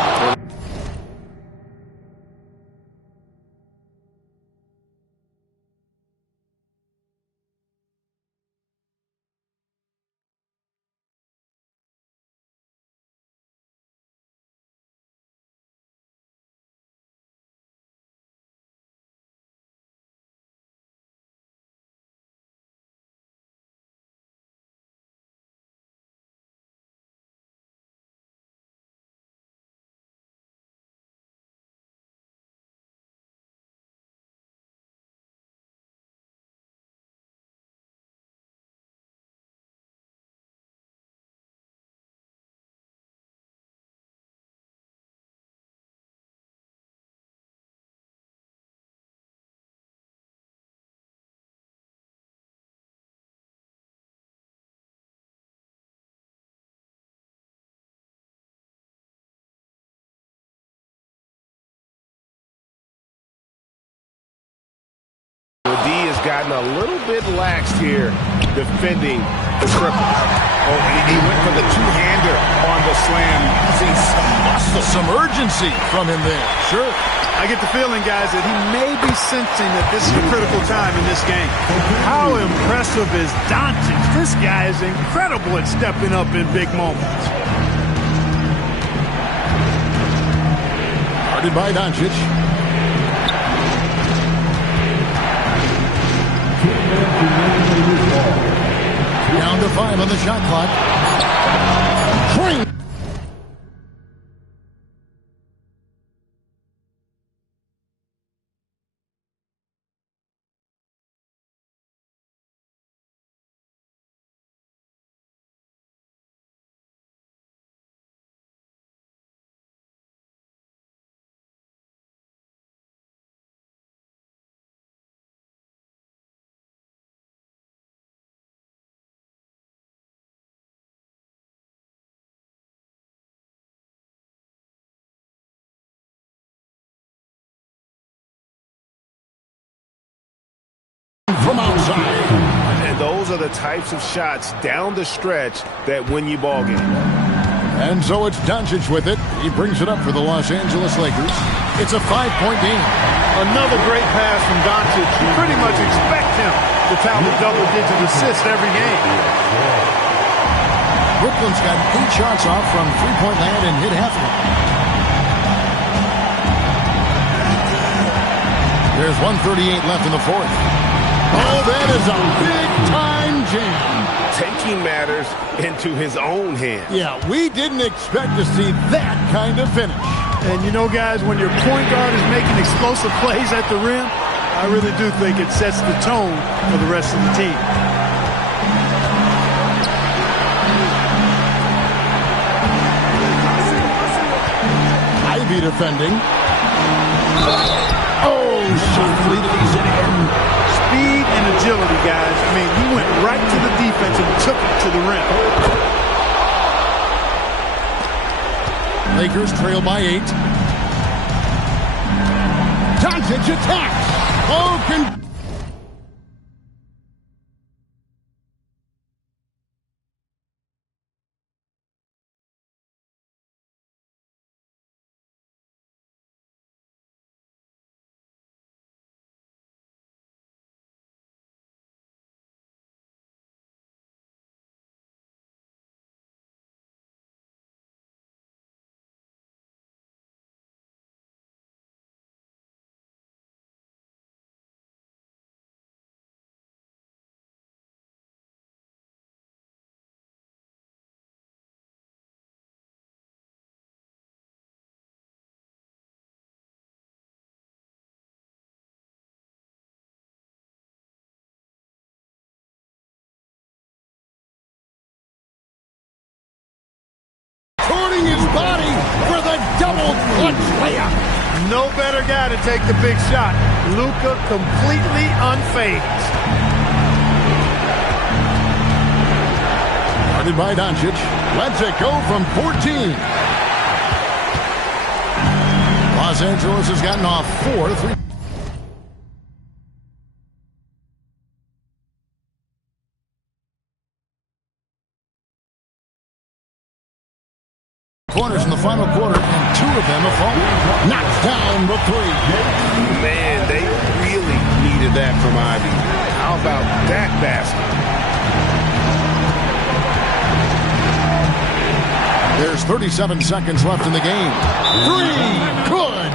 D has gotten a little bit lax here defending the triple. Oh, he went for the two-hander on the slam, using some muscle. Some urgency from him there. Sure. I get the feeling, guys, that he may be sensing that this is a critical time in this game. How impressive is Doncic? This guy is incredible at stepping up in big moments. Guarded by Doncic. Down to 5 on the shot clock. Swing. From outside. And those are the types of shots down the stretch that win you ball games. And so it's Doncic with it. He brings it up for the Los Angeles Lakers. It's a 5-point game. Another great pass from Doncic. You pretty much expect him to tally double-digit assists every game. Brooklyn's got 8 shots off from three-point land and hit half of them. There's 1:38 left in the fourth. Oh, that is a big-time jam. Taking matters into his own hands. Yeah, we didn't expect to see that kind of finish. And you know, guys, when your point guard is making explosive plays at the rim, I really do think it sets the tone for the rest of the team. Ivy defending. Oh, safely lays it in. Speed and agility, guys. I mean, he went right to the defense and took it to the rim. Lakers trail by 8. Doncic attacks. Oh, Turning his body for the double clutch layup. No better guy to take the big shot. Luka completely unfazed. Guarded defended by Doncic. Lets it go from 14. Los Angeles has gotten off 4 3. Corners in the final quarter, and 2 of them have fallen. Knocks down the 3. Man, they really needed that from Ivy. How about that basket? There's 37 seconds left in the game. 3, good.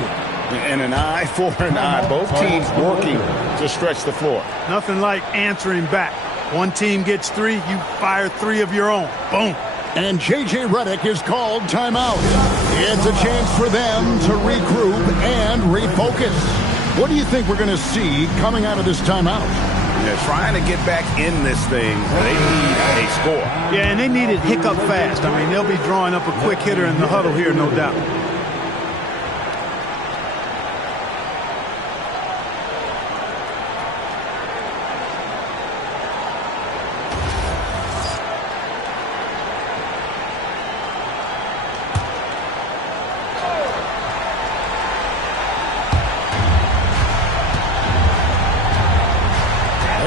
And an eye for an eye. Both teams working to stretch the floor. Nothing like answering back. One team gets 3, you fire 3 of your own. Boom. And J.J. Redick is called timeout. It's a chance for them to regroup and refocus. What do you think we're going to see coming out of this timeout? They're trying to get back in this thing. They need a score. Yeah, and they need it hiccup fast. I mean, they'll be drawing up a quick hitter in the huddle here, no doubt.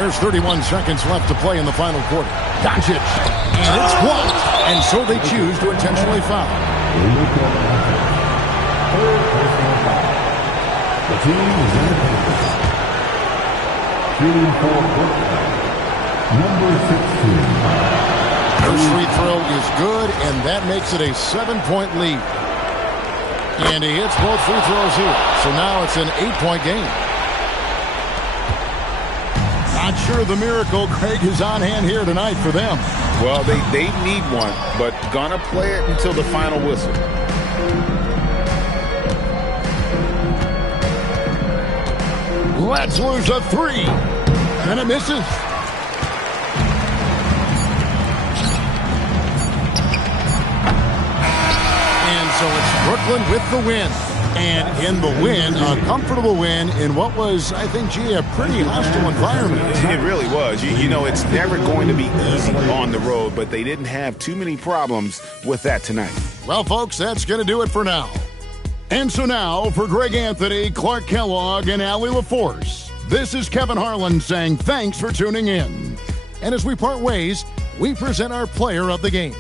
There's 31 seconds left to play in the final quarter. Doncic. And it's blocked. And so they choose to intentionally foul. The team is in the paint. Shooting for number 16. First free throw is good, and that makes it a 7-point lead. And he hits both free throws here. So now it's an 8-point game. Not sure the miracle, Craig, is on hand here tonight for them. Well, they need one, but gonna play it until the final whistle. Let's lose a 3. And it misses. And so it's Brooklyn with the win. And in the win, a comfortable win in what was, I think, gee, a pretty hostile environment. It really was. You know, it's never going to be easy on the road, but they didn't have too many problems with that tonight. Well, folks, that's going to do it for now. And so now, for Greg Anthony, Clark Kellogg, and Allie LaForce, this is Kevin Harlan saying thanks for tuning in. And as we part ways, we present our player of the game.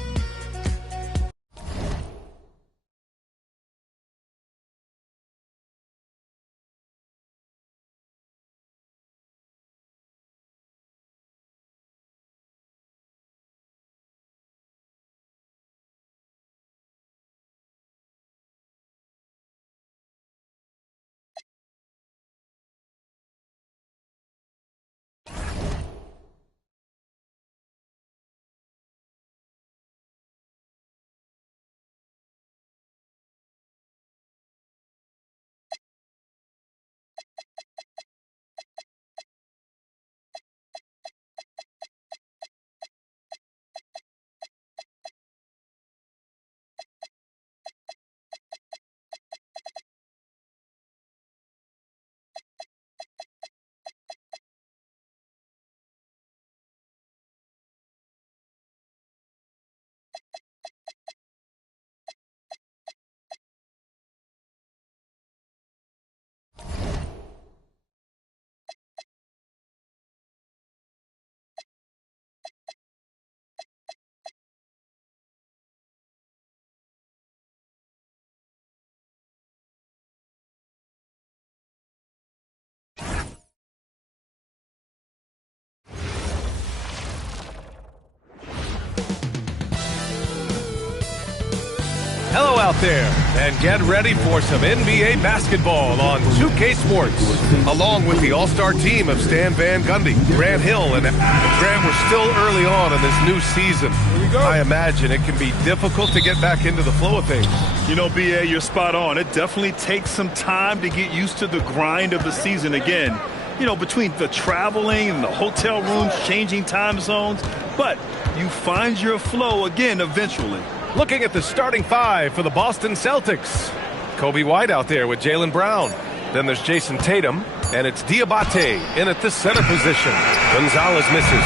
Hello out there, and get ready for some NBA basketball on 2K Sports. Along with the all-star team of Stan Van Gundy, Grant Hill, and Grant, we're still early on in this new season. I imagine it can be difficult to get back into the flow of things. You know, B.A., you're spot on. It definitely takes some time to get used to the grind of the season again. You know, between the traveling and the hotel rooms, changing time zones. But you find your flow again eventually. Looking at the starting 5 for the Boston Celtics. Kobe White out there with Jaylen Brown. Then there's Jason Tatum, and it's Diabate in at the center position. Gonzalez misses.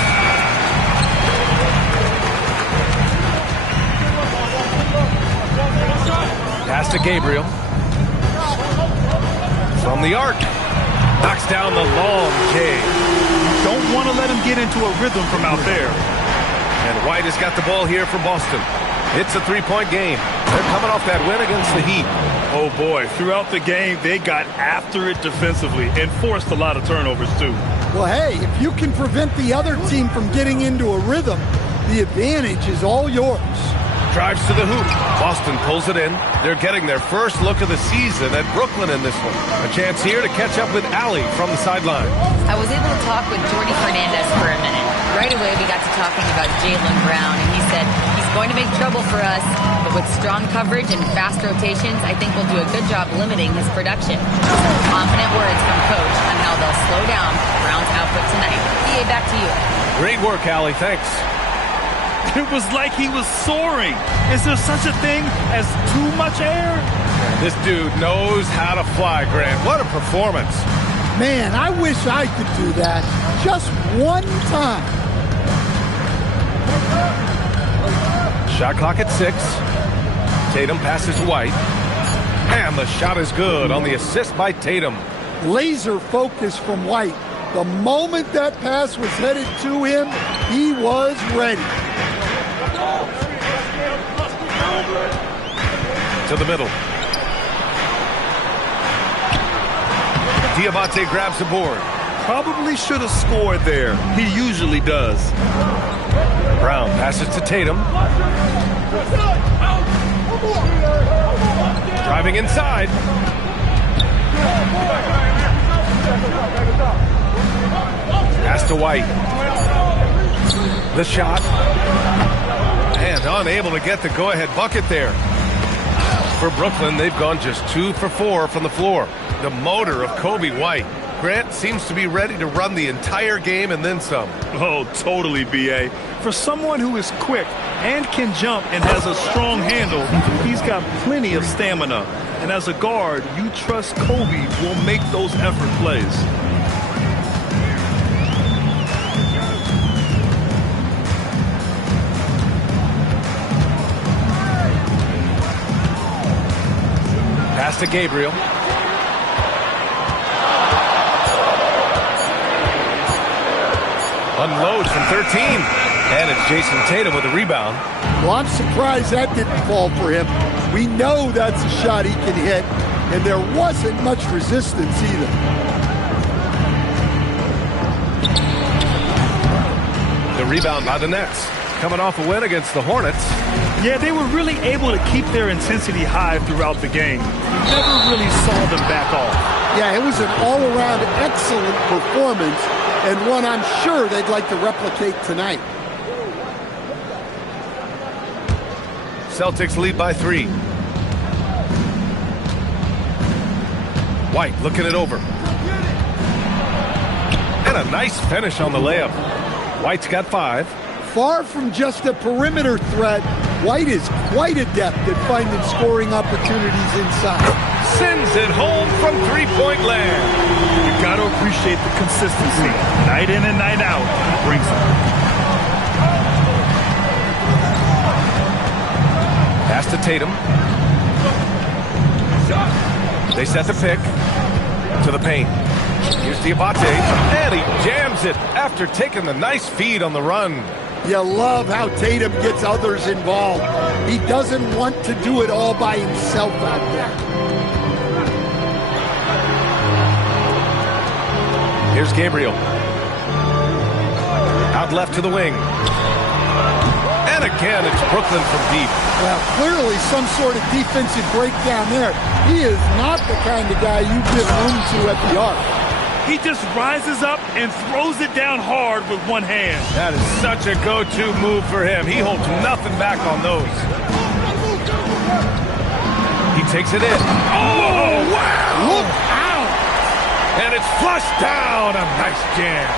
to Gabriel. From the arc. Knocks down the long J. Don't want to let him get into a rhythm from out there. And White has got the ball here for Boston. It's a three-point game. They're coming off that win against the Heat. Oh, boy. Throughout the game, they got after it defensively and forced a lot of turnovers, too. Well, hey, if you can prevent the other team from getting into a rhythm, the advantage is all yours. Drives to the hoop. Boston pulls it in. They're getting their first look of the season at Brooklyn in this one. A chance here to catch up with Allie from the sideline. I was able to talk with Jordy Fernandez for a minute. Right away, we got to talking about Jaylen Brown, and he said he's going to make trouble for us, but with strong coverage and fast rotations, I think we'll do a good job limiting his production. Some confident words from Coach on how they'll slow down Brown's output tonight. BA, back to you. Great work, Allie. Thanks. It was like he was soaring. Is there such a thing as too much air? This dude knows how to fly, Grant. What a performance. Man, I wish I could do that just one time. Shot clock at 6. Tatum passes to White. And the shot is good on the assist by Tatum. Laser focus from White. The moment that pass was headed to him, he was ready. To the middle. Diabate grabs the board. Probably should have scored there. He usually does. Brown passes to Tatum. Driving inside. Pass to White. The shot. And unable to get the go-ahead bucket there. For Brooklyn, they've gone just 2 for 4 from the floor. The motor of Kobe White. Grant seems to be ready to run the entire game and then some. Oh, totally, B.A. For someone who is quick and can jump and has a strong handle, he's got plenty of stamina. And as a guard, you trust Kobe will make those effort plays. Pass to Gabriel. Unloads from 13. And it's Jason Tatum with a rebound. Well, I'm surprised that didn't fall for him. We know that's a shot he can hit, and there wasn't much resistance either. The rebound by the Nets. Coming off a win against the Hornets. Yeah, they were really able to keep their intensity high throughout the game. Never really saw them back off. Yeah, it was an all-around excellent performance, and one I'm sure they'd like to replicate tonight. Celtics lead by 3. White looking it over. And a nice finish on the layup. White's got 5. Far from just a perimeter threat, White is quite adept at finding scoring opportunities inside. Sends it home from three-point land. You got to appreciate the consistency. Night in and night out, brings it. Pass to Tatum. They set the pick to the paint. Here's Diabate, and he jams it after taking the nice feed on the run. You love how Tatum gets others involved. He doesn't want to do it all by himself out there. Here's Gabriel. Out left to the wing. And again, it's Brooklyn from deep. Well, clearly some sort of defensive breakdown there. He is not the kind of guy you give room to at the arc. He just rises up and throws it down hard with one hand. That is such a go-to move for him. He holds nothing back on those. He takes it in. Oh, wow! Look out! And it's flushed down. A nice jam.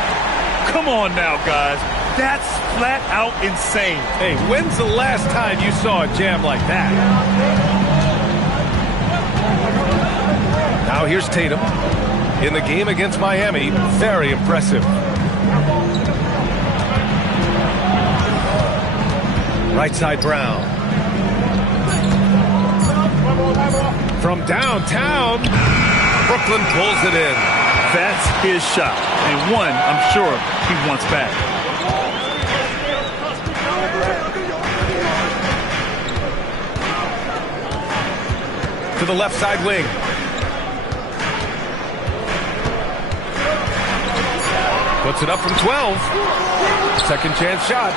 Come on now, guys. That's flat out insane. Hey, when's the last time you saw a jam like that? Now here's Tatum. In the game against Miami, very impressive. Right side Brown. From downtown, Brooklyn pulls it in. That's his shot. And one, I'm sure he wants back. To the left side wing. Puts it up from 12. Second chance shot.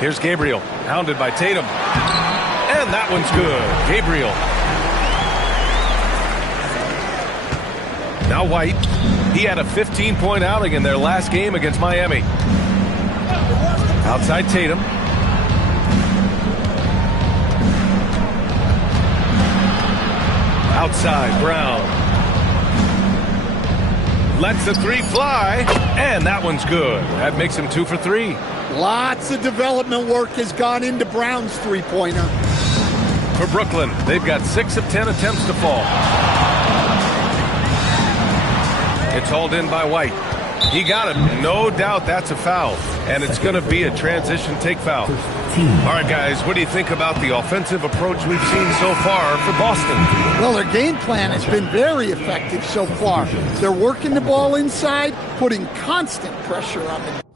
Here's Gabriel, hounded by Tatum. And that one's good. Gabriel. Now White. He had a 15-point outing in their last game against Miami. Outside Tatum. Outside Brown. Lets the three fly, and that one's good. That makes him 2 for 3. Lots of development work has gone into Brown's three-pointer. For Brooklyn, they've got 6 of 10 attempts to fall. It's hauled in by White. He got him. No doubt that's a foul. And it's going to be a transition take foul. All right, guys, what do you think about the offensive approach we've seen so far for Boston? Well, their game plan has been very effective so far. They're working the ball inside, putting constant pressure on the